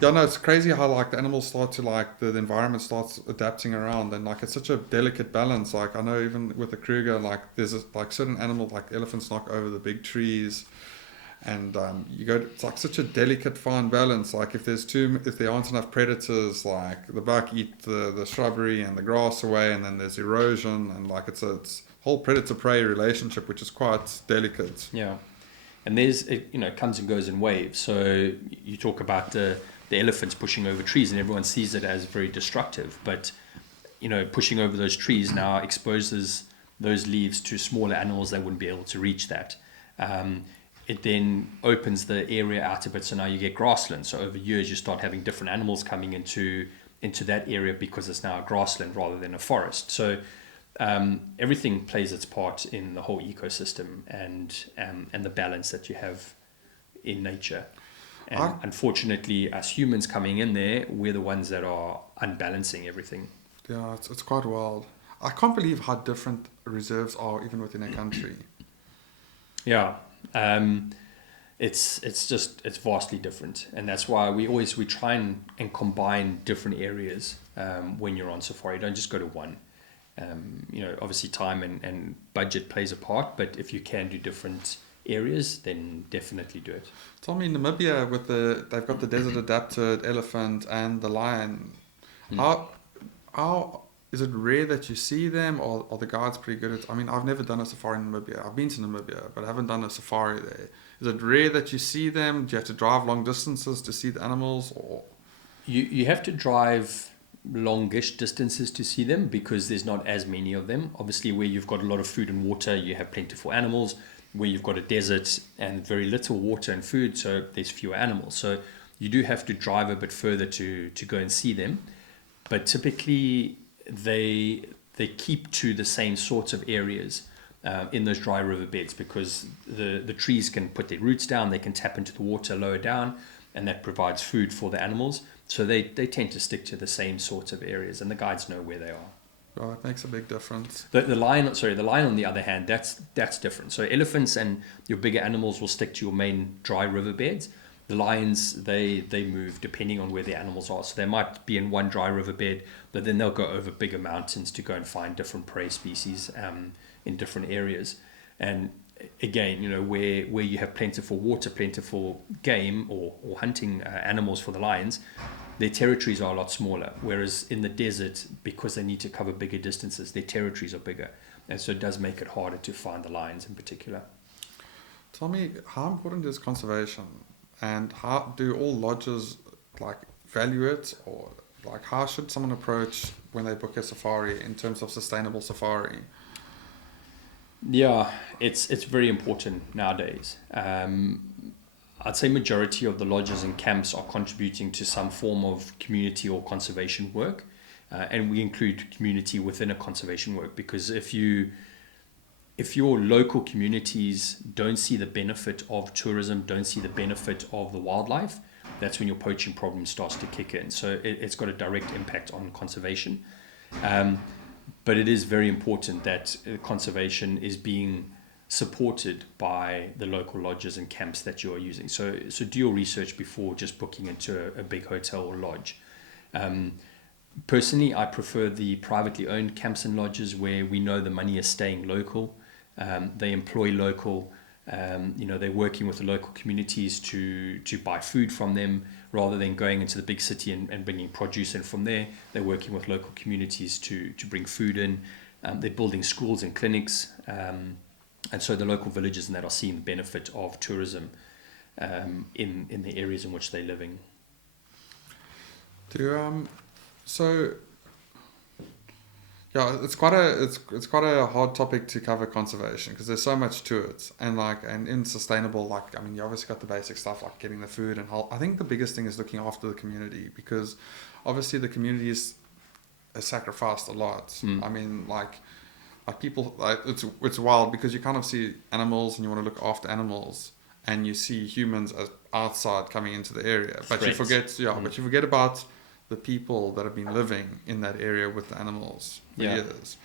It's crazy how like the animals start to like the environment starts adapting around, and like it's such a delicate balance. Like I know even with the Kruger, like there's like certain animals like elephants knock over the big trees, and it's like such a delicate fine balance. Like if there aren't enough predators, like the buck eat the shrubbery and the grass away, and then there's erosion, and like it's whole predator prey relationship, which is quite delicate. Yeah. And it comes and goes in waves. So you talk about the elephants pushing over trees, and everyone sees it as very destructive. But, pushing over those trees now exposes those leaves to smaller animals that wouldn't be able to reach that. It then opens the area out a bit, so now you get grassland. So over years, you start having different animals coming into that area because it's now a grassland rather than a forest. So everything plays its part in the whole ecosystem and the balance that you have in nature. And unfortunately, as humans coming in there, we're the ones that are unbalancing everything. Yeah, it's quite wild. I can't believe how different reserves are even within a country. Yeah. It's vastly different, and that's why we try and combine different areas when you're on safari. You don't just go to one. Obviously time and budget plays a part, but if you can do different areas, then definitely do it. Tell me, Namibia, they've got the desert adapted elephant and the lion. How is it rare that you see them, or are the guides pretty good at? I mean, I've never done a safari in Namibia. I've been to Namibia, but I haven't done a safari there. Is it rare that you see them? Do you have to drive long distances to see the animals, or? You have to drive longish distances to see them because there's not as many of them. Obviously, where you've got a lot of food and water, you have plentiful animals. Where you've got a desert and very little water and food, so there's fewer animals. So you do have to drive a bit further to go and see them. But typically, they keep to the same sorts of areas in those dry riverbeds because the trees can put their roots down, they can tap into the water lower down, and that provides food for the animals. So they tend to stick to the same sorts of areas, and the guides know where they are. Oh, it makes a big difference. The lion on the other hand, that's different. So elephants and your bigger animals will stick to your main dry riverbeds. The lions, they move depending on where the animals are. So they might be in one dry riverbed, but then they'll go over bigger mountains to go and find different prey species in different areas. And again, where you have plentiful water, plentiful game or hunting animals for the lions, their territories are a lot smaller. Whereas in the desert, because they need to cover bigger distances, their territories are bigger. And so it does make it harder to find the lions in particular. Tell me, how important is conservation? And how do all lodges value it, or how should someone approach when they book a safari in terms of sustainable safari? Yeah, it's very important nowadays. I'd say majority of the lodges and camps are contributing to some form of community or conservation work, and we include community within a conservation work because if your local communities don't see the benefit of tourism, don't see the benefit of the wildlife, that's when your poaching problem starts to kick in. So it's got a direct impact on conservation. But it is very important that conservation is being supported by the local lodges and camps that you are using. So do your research before just booking into a big hotel or lodge. Personally, I prefer the privately owned camps and lodges where we know the money is staying local. They employ local, they're working with the local communities to buy food from them rather than going into the big city and bringing produce in from there. They're working with local communities to bring food in. They're building schools and clinics. And so the local villages and that are seeing the benefit of tourism in the areas in which they're living. It's quite a hard topic to cover, conservation, because there's so much to it, and in sustainable, you obviously got the basic stuff like getting the food and health. I think the biggest thing is looking after the community, because obviously the community is sacrificed a lot. I mean, people, it's wild because you kind of see animals and you want to look after animals, and you see humans as outside coming into the area, but you forget about the people that have been living in that area with the animals for years.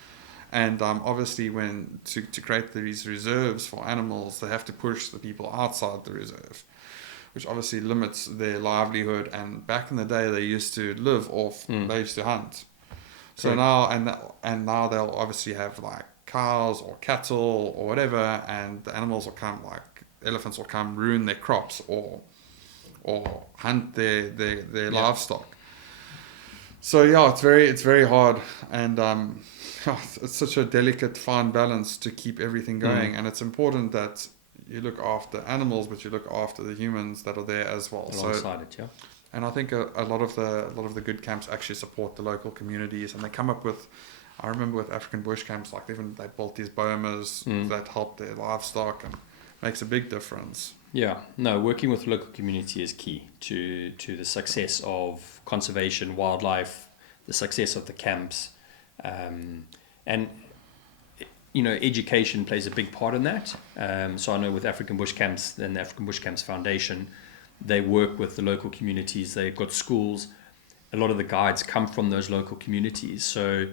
And obviously when to create these reserves for animals, they have to push the people outside the reserve, which obviously limits their livelihood. And back in the day, they used to live off, they used to hunt. So now, and now they'll obviously have cows or cattle or whatever, and the animals will come, elephants will come ruin their crops or hunt their livestock. So it's very hard, and it's such a delicate, fine balance to keep everything going. And it's important that you look after animals, but you look after the humans that are there as well. Alongside it, yeah. And I think a lot of the good camps actually support the local communities, and they come up with. I remember with African bush camps, like they built these bomas that help their livestock and makes a big difference. Yeah, no, working with the local community is key to the success of conservation, wildlife, the success of the camps, and education plays a big part in that. So I know with African Bush Camps and the African Bush Camps Foundation, they work with the local communities. They've got schools. A lot of the guides come from those local communities, so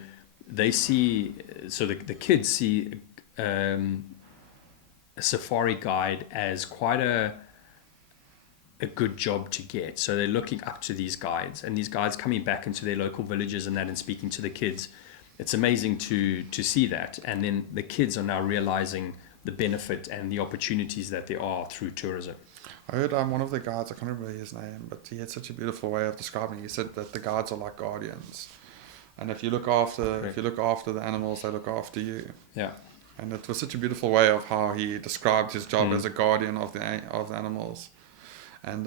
they see. So the kids see a safari guide as quite a good job to get. So they're looking up to these guides, and these guides coming back into their local villages and that, and speaking to the kids. It's amazing to see that, and then the kids are now realizing the benefit and the opportunities that there are through tourism. I heard one of the guides, I can't remember his name, but he had such a beautiful way of describing it. He said that the guides are like guardians, and if you look after the animals, they look after you. Yeah. And it was such a beautiful way of how he described his job as a guardian of the animals. And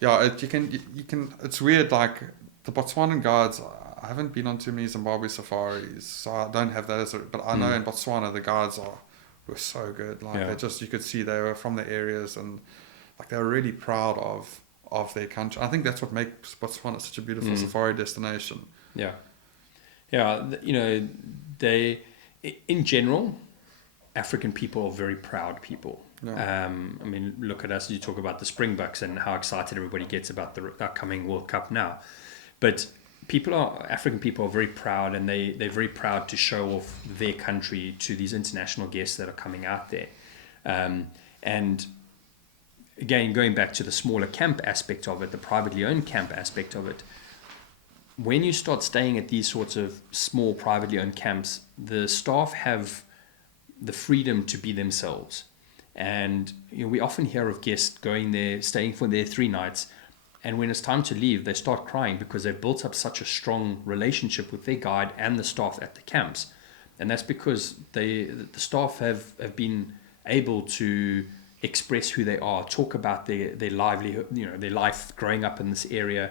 you can. It's weird, like the Botswanan guides. I haven't been on too many Zimbabwe safaris, so I don't have that but I know in Botswana the guides were so good. Like you could see they were from the areas, and like they were really proud of their country. I think that's what makes Botswana such a beautiful safari destination. Yeah. They, in general, African people are very proud people. Yeah. Look at us. You talk about the Springboks and how excited everybody gets about the upcoming World Cup now, but African people are very proud, and they're very proud to show off their country to these international guests that are coming out there. And again, going back to the smaller camp aspect of it, the privately owned camp aspect of it, when you start staying at these sorts of small privately owned camps, the staff have the freedom to be themselves. And we often hear of guests going there, staying for their 3 nights, and when it's time to leave, they start crying because they've built up such a strong relationship with their guide and the staff at the camps. And that's because the staff have been able to express who they are, talk about their livelihood, their life growing up in this area.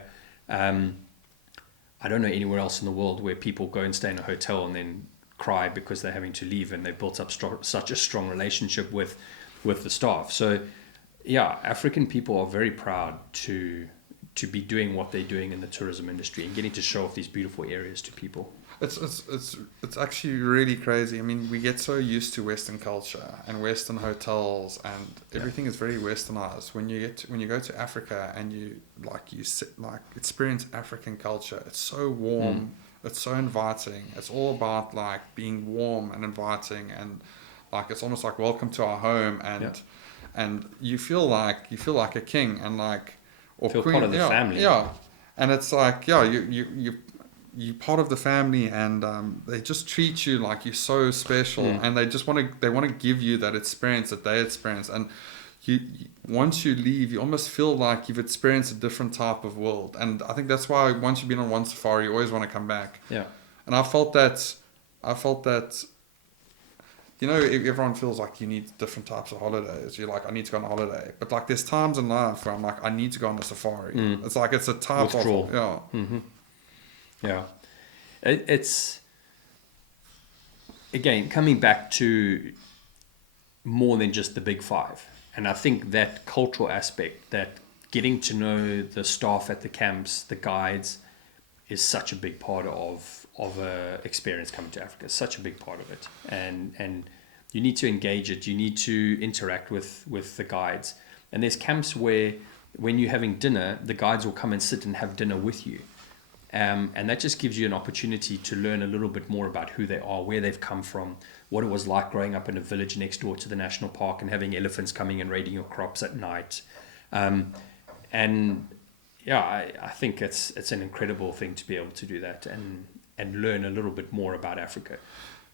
I don't know anywhere else in the world where people go and stay in a hotel and then cry because they're having to leave, and they've built up such a strong relationship with the staff. So yeah, African people are very proud to be doing what they're doing in the tourism industry and getting to show off these beautiful areas to people. It's actually really crazy. I mean, we get so used to Western culture and Western hotels, and everything is very Westernized. When you go to Africa and you experience African culture, it's so warm, it's so inviting. It's all about like being warm and inviting, and like it's almost like welcome to our home, and you feel like a king, and like or feel queen, part of the family. Yeah, and it's like you're part of the family, and they just treat you like you're so special, and they just want to give you that experience that they experience, and once you leave, you almost feel like you've experienced a different type of world. And I think that's why once you've been on one safari, you always want to come back. Yeah. And I felt that everyone feels like you need different types of holidays. You're like, I need to go on a holiday. But like there's times in life where I'm like, I need to go on a safari. It's like it's a type withdrawal. of... Yeah. Mm-hmm. Yeah. It's, again, coming back to more than just the big 5. And I think that cultural aspect, that getting to know the staff at the camps, the guides, is such a big part of a experience coming to Africa. It's such a big part of it, and you need to engage it. You need to interact with the guides. And there's camps where when you're having dinner, the guides will come and sit and have dinner with you, and that just gives you an opportunity to learn a little bit more about who they are, where they've come from, what it was like growing up in a village next door to the national park and having elephants coming and raiding your crops at night. And yeah, I think it's an incredible thing to be able to do that and learn a little bit more about Africa.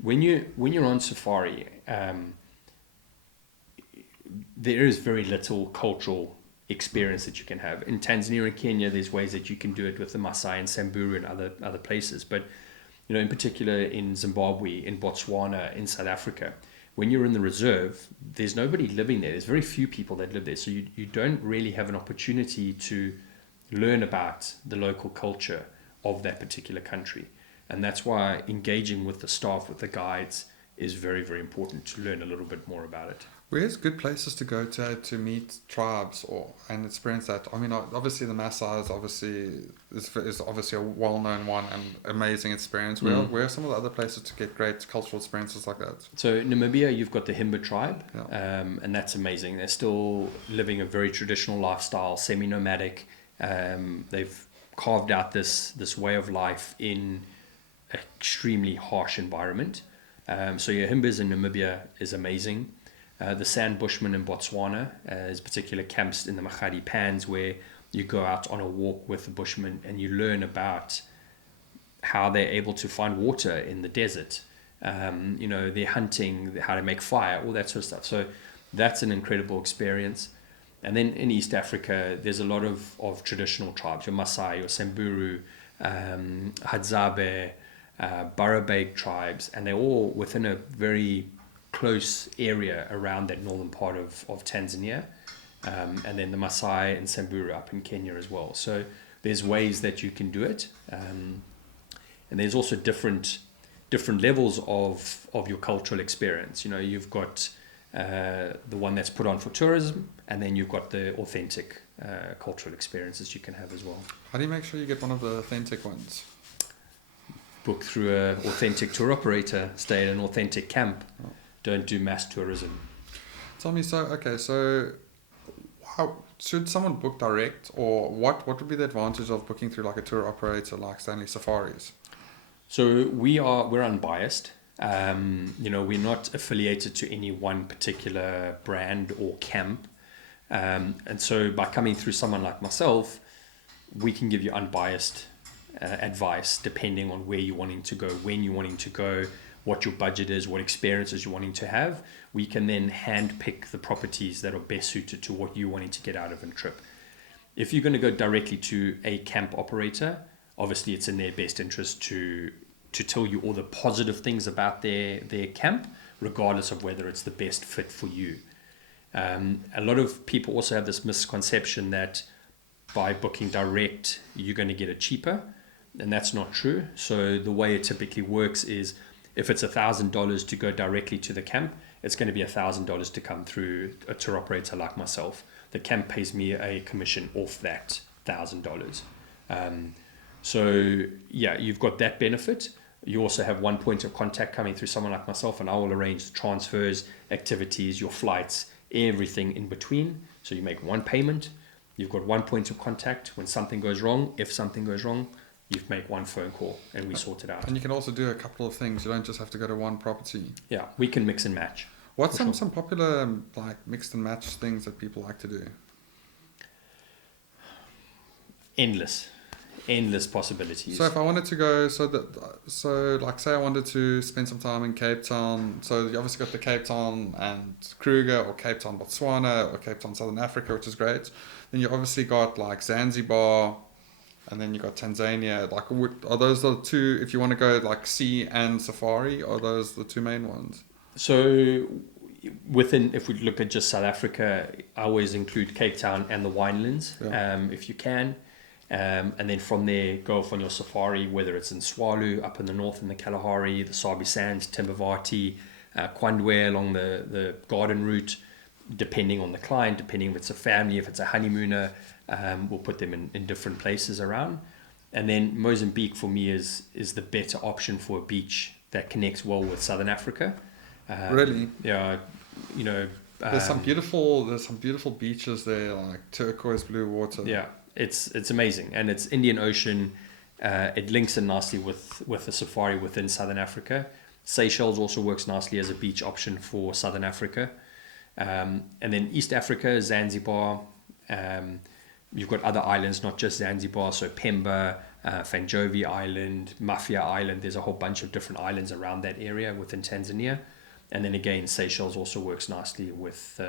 When you're on safari, there is very little cultural experience that you can have. In Tanzania and Kenya, there's ways that you can do it with the Maasai and Samburu and other places. But in particular in Zimbabwe, in Botswana, in South Africa, when you're in the reserve, there's nobody living there. There's very few people that live there. So you don't really have an opportunity to learn about the local culture of that particular country. And that's why engaging with the staff, with the guides, is very, very important to learn a little bit more about it. Where's good places to go to meet tribes and experience that? I mean, obviously the Maasai is obviously a well-known one and amazing experience. Where are some of the other places to get great cultural experiences like that? So Namibia, you've got the Himba tribe, and that's amazing. They're still living a very traditional lifestyle, semi-nomadic. They've carved out this way of life in an extremely harsh environment. So your Himbas in Namibia is amazing. The Sand Bushmen in Botswana, there's particular camps in the Makgadikgadi pans where you go out on a walk with the Bushmen and you learn about how they're able to find water in the desert. They're hunting, how to make fire, all that sort of stuff. So that's an incredible experience. And then in East Africa, there's a lot of traditional tribes, your Maasai, your Samburu, Hadzabe, Barabaig tribes, and they're all within a very close area around that northern part of Tanzania, and then the Maasai and Samburu up in Kenya as well. So there's ways that you can do it, and there's also different levels of your cultural experience. You've got the one that's put on for tourism, and then you've got the authentic cultural experiences you can have as well. How do you make sure you get one of the authentic ones? Book through an authentic tour operator, stay at an authentic camp. Oh. Don't do mass tourism. Tell me, so how should someone book direct, or what would be the advantage of booking through like a tour operator like Stanley Safaris? So we're unbiased. We're not affiliated to any one particular brand or camp. And so by coming through someone like myself, we can give you unbiased advice depending on where you're wanting to go, when you're wanting to go, what your budget is, what experiences you're wanting to have. We can then hand pick the properties that are best suited to what you're wanting to get out of a trip. If you're going to go directly to a camp operator, obviously it's in their best interest to tell you all the positive things about their camp, regardless of whether it's the best fit for you. A lot of people also have this misconception that by booking direct, you're going to get it cheaper, and that's not true. So the way it typically works is if it's $1,000 to go directly to the camp, it's going to be $1,000 to come through a tour operator like myself. The camp pays me a commission off that $1,000. So yeah, you've got that benefit. You also have one point of contact coming through someone like myself, and I will arrange the transfers, activities, your flights, everything in between. So you make one payment. You've got one point of contact. When something goes wrong, if something goes wrong, you make one phone call and we sort it out. And you can also do a couple of things. You don't just have to go to one property. Yeah, we can mix and match. What's some popular like mixed and match things that people like to do? Endless possibilities. So if I wanted to go, say I wanted to spend some time in Cape Town. So you obviously got the Cape Town and Kruger, or Cape Town Botswana, or Cape Town Southern Africa, which is great. Then you obviously got like Zanzibar, and then you got Tanzania. Like, are those the two? If you want to go like sea and safari, are those the two main ones? So if we look at just South Africa, I always include Cape Town and the winelands, if you can. And then from there, go off on your safari, whether it's in Swalu, up in the north in the Kalahari, the Sabi Sands, Timbavati, Kwandwe along the garden route, depending on the client, depending if it's a family, if it's a honeymooner, we'll put them in different places around. And then Mozambique for me is the better option for a beach that connects well with Southern Africa. Really? Yeah, there's some beautiful beaches there, like turquoise blue water. Yeah, it's amazing, and it's Indian Ocean. It links in nicely with a safari within Southern Africa. Seychelles also works nicely as a beach option for Southern Africa. And then East Africa, Zanzibar. You've got other islands, not just Zanzibar, so Pemba, Fanjovi Island, Mafia Island. There's a whole bunch of different islands around that area within Tanzania. And then again, Seychelles also works nicely with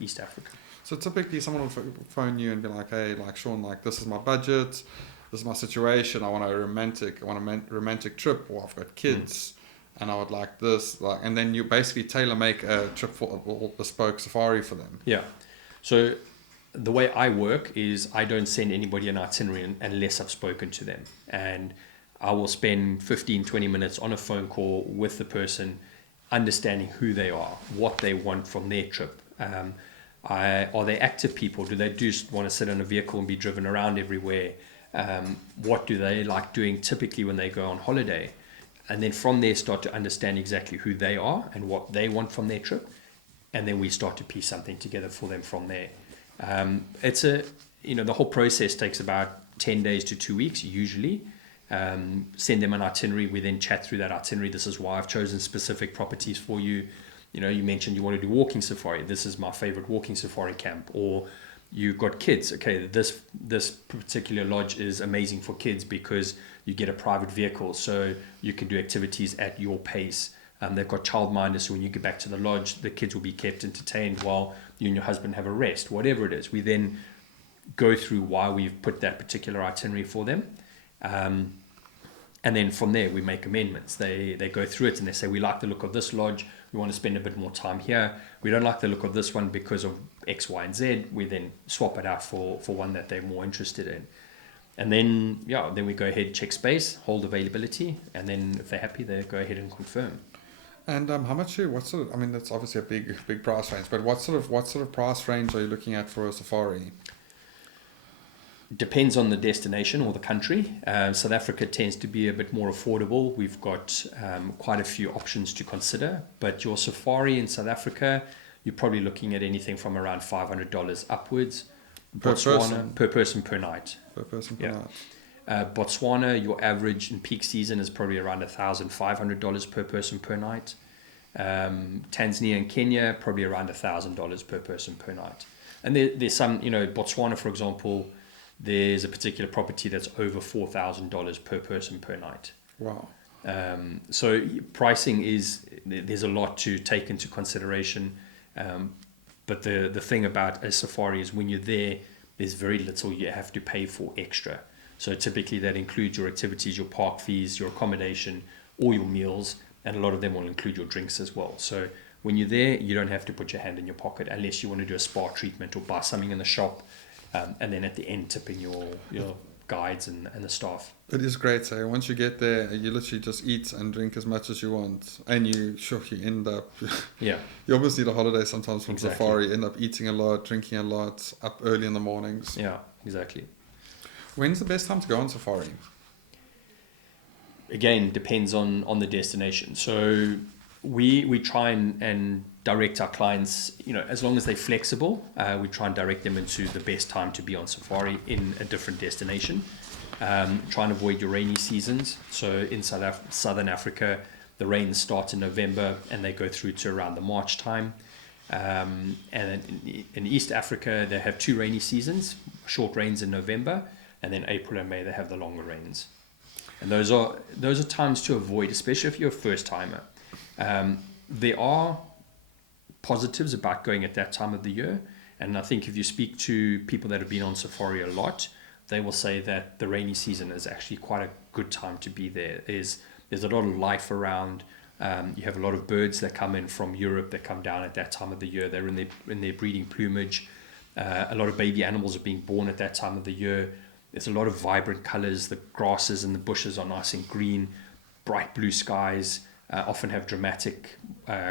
East Africa. So typically someone will phone you and be like, hey, like Shaun, like this is my budget, this is my situation, I want a romantic trip, or I've got kids. and I would like this, like, and then you basically tailor make a trip for a bespoke safari for them. Yeah. So the way I work is I don't send anybody an itinerary unless I've spoken to them. And I will spend 15, 20 minutes on a phone call with the person, understanding who they are, what they want from their trip. Are they active people? Do they just want to sit in a vehicle and be driven around everywhere? What do they like doing typically when they go on holiday? And then from there start to understand exactly who they are and what they want from their trip. And then we start to piece something together for them from there. The whole process takes about 10 days to 2 weeks usually. Send them an itinerary. We then chat through that itinerary. This is why I've chosen specific properties for you. You mentioned you want to do walking safari. This is my favorite walking safari camp. Or you've got kids. Okay, this particular lodge is amazing for kids because you get a private vehicle, so you can do activities at your pace. They've got childminders, so when you get back to the lodge, the kids will be kept entertained while you and your husband have a rest, whatever it is. We then go through why we've put that particular itinerary for them. And then from there, we make amendments. They go through it and they say, we like the look of this lodge. We want to spend a bit more time here. We don't like the look of this one because of X, Y, and Z. We then swap it out for one that they're more interested in. And then we go ahead, check space, hold availability. And then if they're happy, they go ahead and confirm. And that's obviously a big price range, but what sort of price range are you looking at for a safari? Depends on the destination or the country. South Africa tends to be a bit more affordable. We've got quite a few options to consider, but your safari in South Africa, you're probably looking at anything from around $500 upwards. Per Botswana, per person per night. Per person per night. Botswana, your average in peak season is probably around $1,500 per person per night. Tanzania and Kenya, probably around $1,000 per person per night. And there's some, Botswana, for example, there's a particular property that's over $4,000 per person per night. Wow. So pricing there's a lot to take into consideration. But the thing about a safari is when you're there's very little you have to pay for extra. So typically that includes your activities, your park fees, your accommodation, or your meals, and a lot of them will include your drinks as well. So when you're there, you don't have to put your hand in your pocket unless you want to do a spa treatment or buy something in the shop. And then at the end, tipping your guides and the staff. It is great. So once you get there, you literally just eat and drink as much as you want, and you end up. Yeah. You obviously need a holiday sometimes from Exactly. safari. End up eating a lot, drinking a lot, up early in the mornings. Yeah, exactly. When's the best time to go on safari? Again, depends on the destination. So we try and direct our clients, as long as they're flexible, we try and direct them into the best time to be on safari in a different destination. Try and avoid your rainy seasons. So in Southern Africa, the rains start in November and they go through to around the March time. And in East Africa, they have 2 rainy seasons, short rains in November, and then April and May, they have the longer rains. And those are times to avoid, especially if you're a first timer. There are positives about going at that time of the year, and I think if you speak to people that have been on safari a lot, they will say that the rainy season is actually quite a good time to be there. There's a lot of life around. You have a lot of birds that come in from Europe that come down at that time of the year. They're in their breeding plumage. A lot of baby animals are being born at that time of the year. There's a lot of vibrant colors. The grasses and the bushes are nice and green. Bright blue skies often have dramatic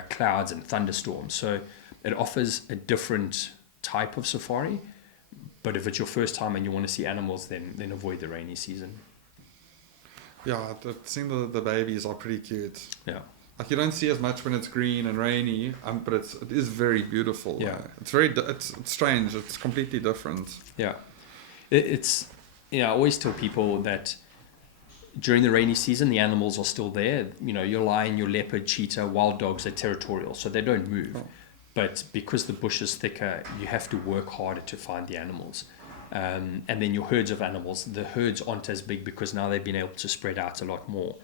clouds and thunderstorms. So it offers a different type of safari. But if it's your first time and you want to see animals, then avoid the rainy season. Yeah, seeing the babies are pretty cute. Yeah. Like you don't see as much when it's green and rainy, but it is very beautiful. Yeah. It's strange. It's completely different. Yeah. I always tell people that during the rainy season, the animals are still there. Your lion, your leopard, cheetah, wild dogs, they're territorial, so they don't move. Oh. But because the bush is thicker, you have to work harder to find the animals. And then your herds of animals, the herds aren't as big because now they've been able to spread out a lot more.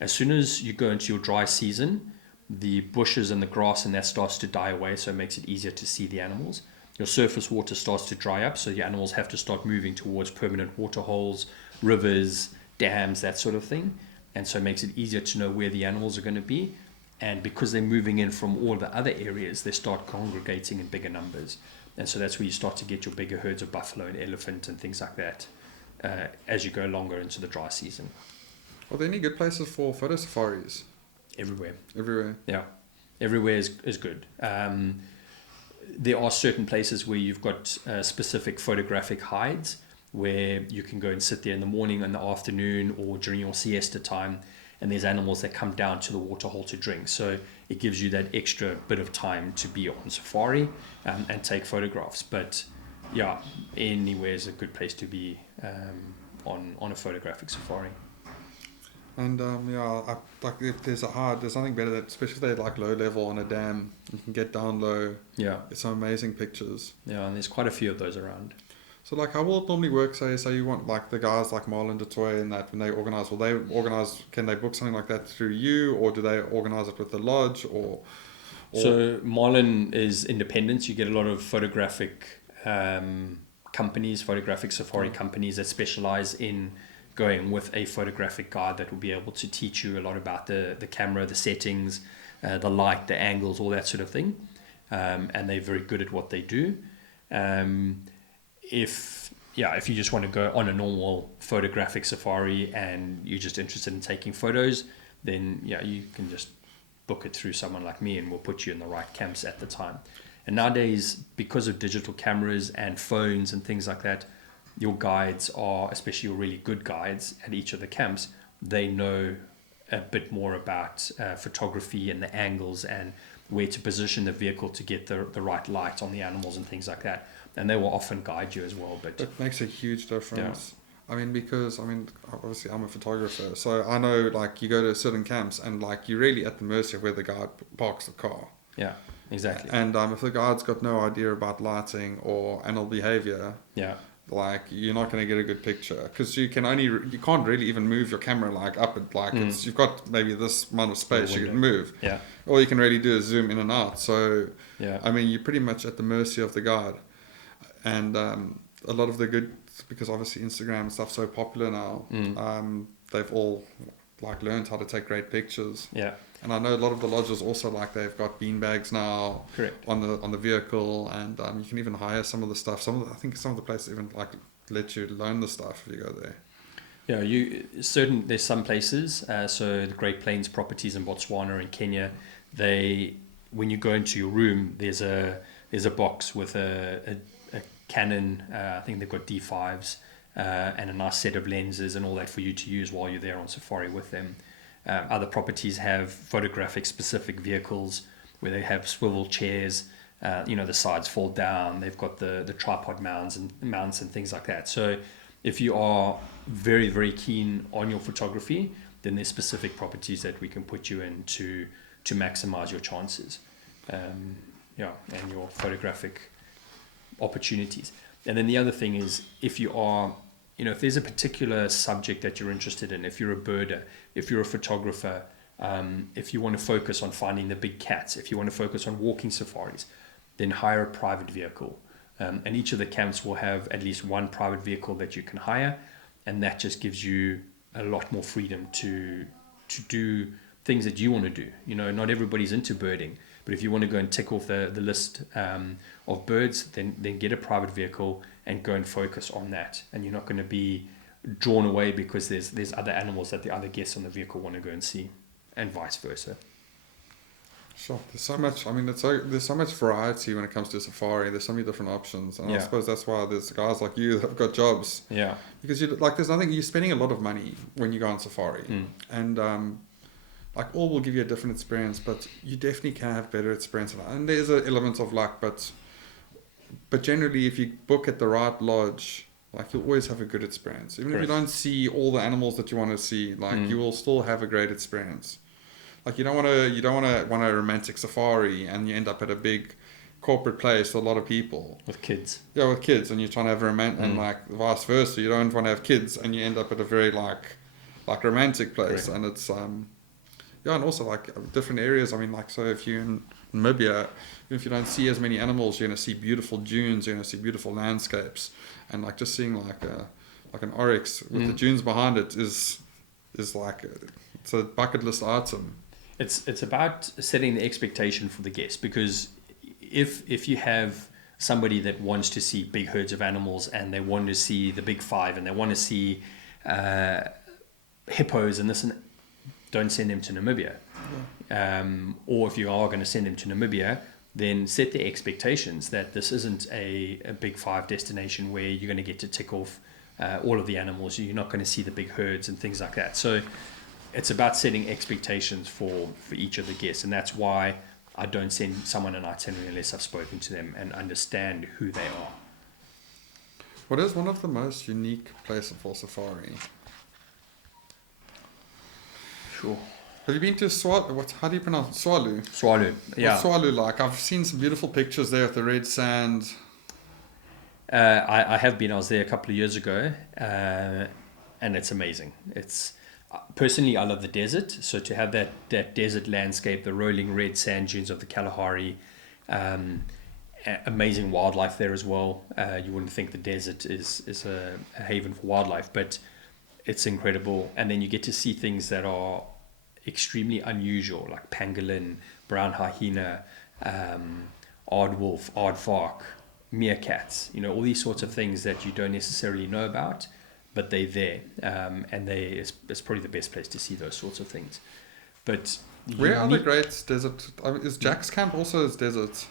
As soon as you go into your dry season, the bushes and the grass and that starts to die away, so it makes it easier to see the animals. Your surface water starts to dry up, so your animals have to start moving towards permanent water holes, rivers, dams, that sort of thing. and so it makes it easier to know where the animals are going to be. And because they're moving in from all the other areas, they start congregating in bigger numbers. And so that's where you start to get your bigger herds of buffalo and elephant and things like that as you go longer into the dry season. Are there any good places for photo safaris? Everywhere. Everywhere. Yeah. Everywhere is good. There are certain places where you've got specific photographic hides where you can go and sit there in the morning, in the afternoon, or during your siesta time, and there's animals that come down to the waterhole to drink. So it gives you that extra bit of time to be on safari and take photographs. But yeah, anywhere is a good place to be on a photographic safari. And like if there's nothing better that, especially if they're like low level on a dam, you can get down low. Yeah. Get some amazing pictures. Yeah, and there's quite a few of those around. So like, how will it normally work? Say you want like the guys like Marlon du Toit and that, when they organise, can they book something like that through you, or do they organise it with the lodge, or? So Marlon is independent. You get a lot of photographic companies, photographic safari companies that specialise in going with a photographic guide that will be able to teach you a lot about the camera, the settings, the light, the angles, all that sort of thing. And they're very good at what they do. If you just want to go on a normal photographic safari and you're just interested in taking photos, then you can just book it through someone like me and we'll put you in the right camps at the time. And nowadays, because of digital cameras and phones and things like that, your guides are, especially your really good guides at each of the camps, they know a bit more about photography and the angles and where to position the vehicle to get the right light on the animals and things like that. And they will often guide you as well. But it makes a huge difference. Yeah. Because obviously I'm a photographer, so I know like you go to certain camps and like you're really at the mercy of where the guide parks the car. Yeah, exactly. And if the guide's got no idea about lighting or animal behavior, like you're not going to get a good picture, because you can't really even move your camera like up and like you've got maybe this amount of space you can move. Yeah. All you can really do is zoom in and out. So yeah, you're pretty much at the mercy of the guide. And a lot of the good, because obviously Instagram and stuff's so popular now, they've all like learned how to take great pictures. Yeah. And I know a lot of the lodges also like they've got bean bags now. Correct. on the vehicle, and you can even hire some of the stuff. I think some of the places even like let you loan the stuff if you go there. Yeah, there's some places. So the Great Plains properties in Botswana and Kenya, when you go into your room, there's a box with a Canon, I think they've got D5s and a nice set of lenses and all that for you to use while you're there on safari with them. Other properties have photographic specific vehicles where they have swivel chairs, the sides fall down, they've got the tripod mounts and things like that. So if you are very, very keen on your photography, then there's specific properties that we can put you in to maximize your chances and your photographic opportunities. And then the other thing is, if you are, if there's a particular subject that you're interested in, if you're a birder, if you're a photographer, if you want to focus on finding the big cats, if you want to focus on walking safaris, then hire a private vehicle. And each of the camps will have at least one private vehicle that you can hire, and that just gives you a lot more freedom to do things that you want to do. Not everybody's into birding, but if you want to go and tick off the list of birds, then get a private vehicle and go and focus on that. And you're not going to be drawn away because there's other animals that the other guests on the vehicle want to go and see, and vice versa. Sure. There's so much. There's so much variety when it comes to safari. There's so many different options, and I suppose that's why there's guys like you that have got jobs. Yeah. Because you're spending a lot of money when you go on safari, and all will give you a different experience, but you definitely can have better experience. And there's an element of luck, but generally, if you book at the right lodge, you'll always have a good experience. Even Correct. If you don't see all the animals that you want to see, you will still have a great experience. You don't want a romantic safari and you end up at a big corporate place with a lot of people with kids. Yeah, with kids, and you're trying to have and vice versa. You don't want to have kids and you end up at a very romantic place. Correct. And it's and also different areas. So if you're in Namibia, if you don't see as many animals, you're going to see beautiful dunes, you're going to see beautiful landscapes, and just seeing an oryx with the dunes behind it is is it's a bucket list item. It's about setting the expectation for the guest, because if you have somebody that wants to see big herds of animals and they want to see the big five and they want to see hippos and this, and don't send them to Namibia. Or if you are going to send them to Namibia, then set the expectations that this isn't a big five destination where you're going to get to tick off all of the animals. You're not going to see the big herds and things like that. So it's about setting expectations for each of the guests, and that's why I don't send someone an itinerary unless I've spoken to them and understand who they are. What is one of the most unique places for safari? Sure. Have you been to how do you pronounce it? Swalu? Swalu, yeah. What's Swalu like? I've seen some beautiful pictures there of the red sand. I have been. I was there a couple of years ago, and it's amazing. It's personally, I love the desert. So to have that desert landscape, the rolling red sand dunes of the Kalahari, amazing wildlife there as well. You wouldn't think the desert is a haven for wildlife, but it's incredible. And then you get to see things that are extremely unusual, like pangolin, brown hyena, aardwolf, aardvark, meerkats, all these sorts of things that you don't necessarily know about, but they're there, and it's probably the best place to see those sorts of things. But where are the great desert? Is Jack's Camp also as desert?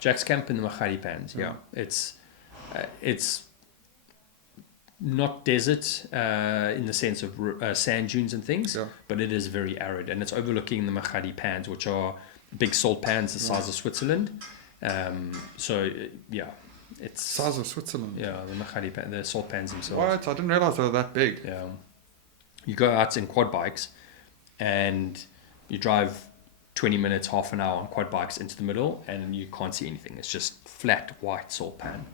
Jack's Camp in the Makgadikgadi, yeah. It's not desert in the sense of sand dunes and things, but it is very arid, and it's overlooking the Makgadikgadi pans, which are big salt pans the size of Switzerland. It's size of Switzerland. Yeah, the Makgadikgadi pan, the salt pans themselves. What? I didn't realize they were that big. Yeah, you go out in quad bikes, and you drive 20 minutes, half an hour on quad bikes into the middle, and you can't see anything. It's just flat white salt pan.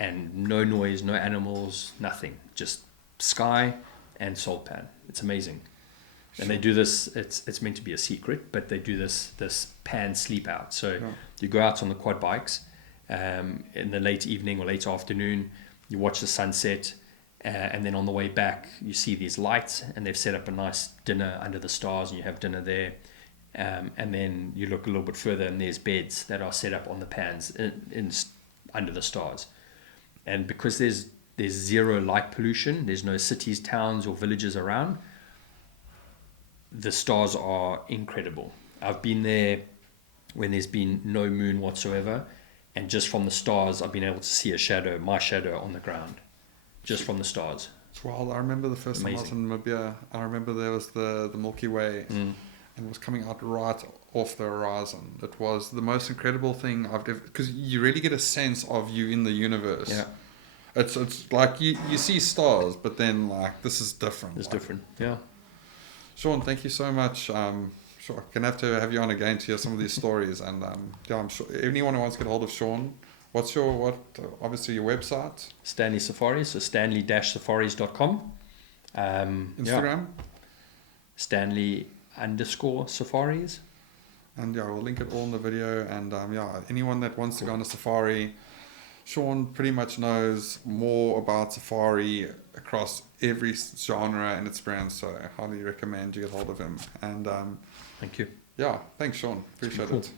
And no noise, no animals, nothing. Just sky and salt pan. It's amazing. And they do this, it's meant to be a secret, but they do this pan sleep out. So you go out on the quad bikes in the late evening or late afternoon, you watch the sunset, and then on the way back, you see these lights, and they've set up a nice dinner under the stars, and you have dinner there. And then you look a little bit further, and there's beds that are set up on the pans under the stars. And because there's zero light pollution, there's no cities, towns, or villages around, the stars are incredible. I've been there when there's been no moon whatsoever, and just from the stars, I've been able to see my shadow on the ground, just from the stars. It's wild. I remember the first time I was in Namibia, I remember there was the Milky Way, and it was coming out right off the horizon. It was the most incredible thing I've ever, because you really get a sense of you in the universe. Yeah. It's like you see stars, but then this is different. It's different, yeah. Shaun, thank you so much. Sure, I'm gonna have to have you on again to hear some of these stories. And I'm sure anyone who wants to get hold of Shaun, obviously your website? Stanley Safaris, so stanley-safaris.com. Instagram? Stanley_safaris. And we'll link it all in the video. And anyone that wants to go on a safari, Shaun pretty much knows more about safari across every genre and its brand, so I highly recommend you get hold of him. And thank you. Yeah, thanks, Shaun. Appreciate it.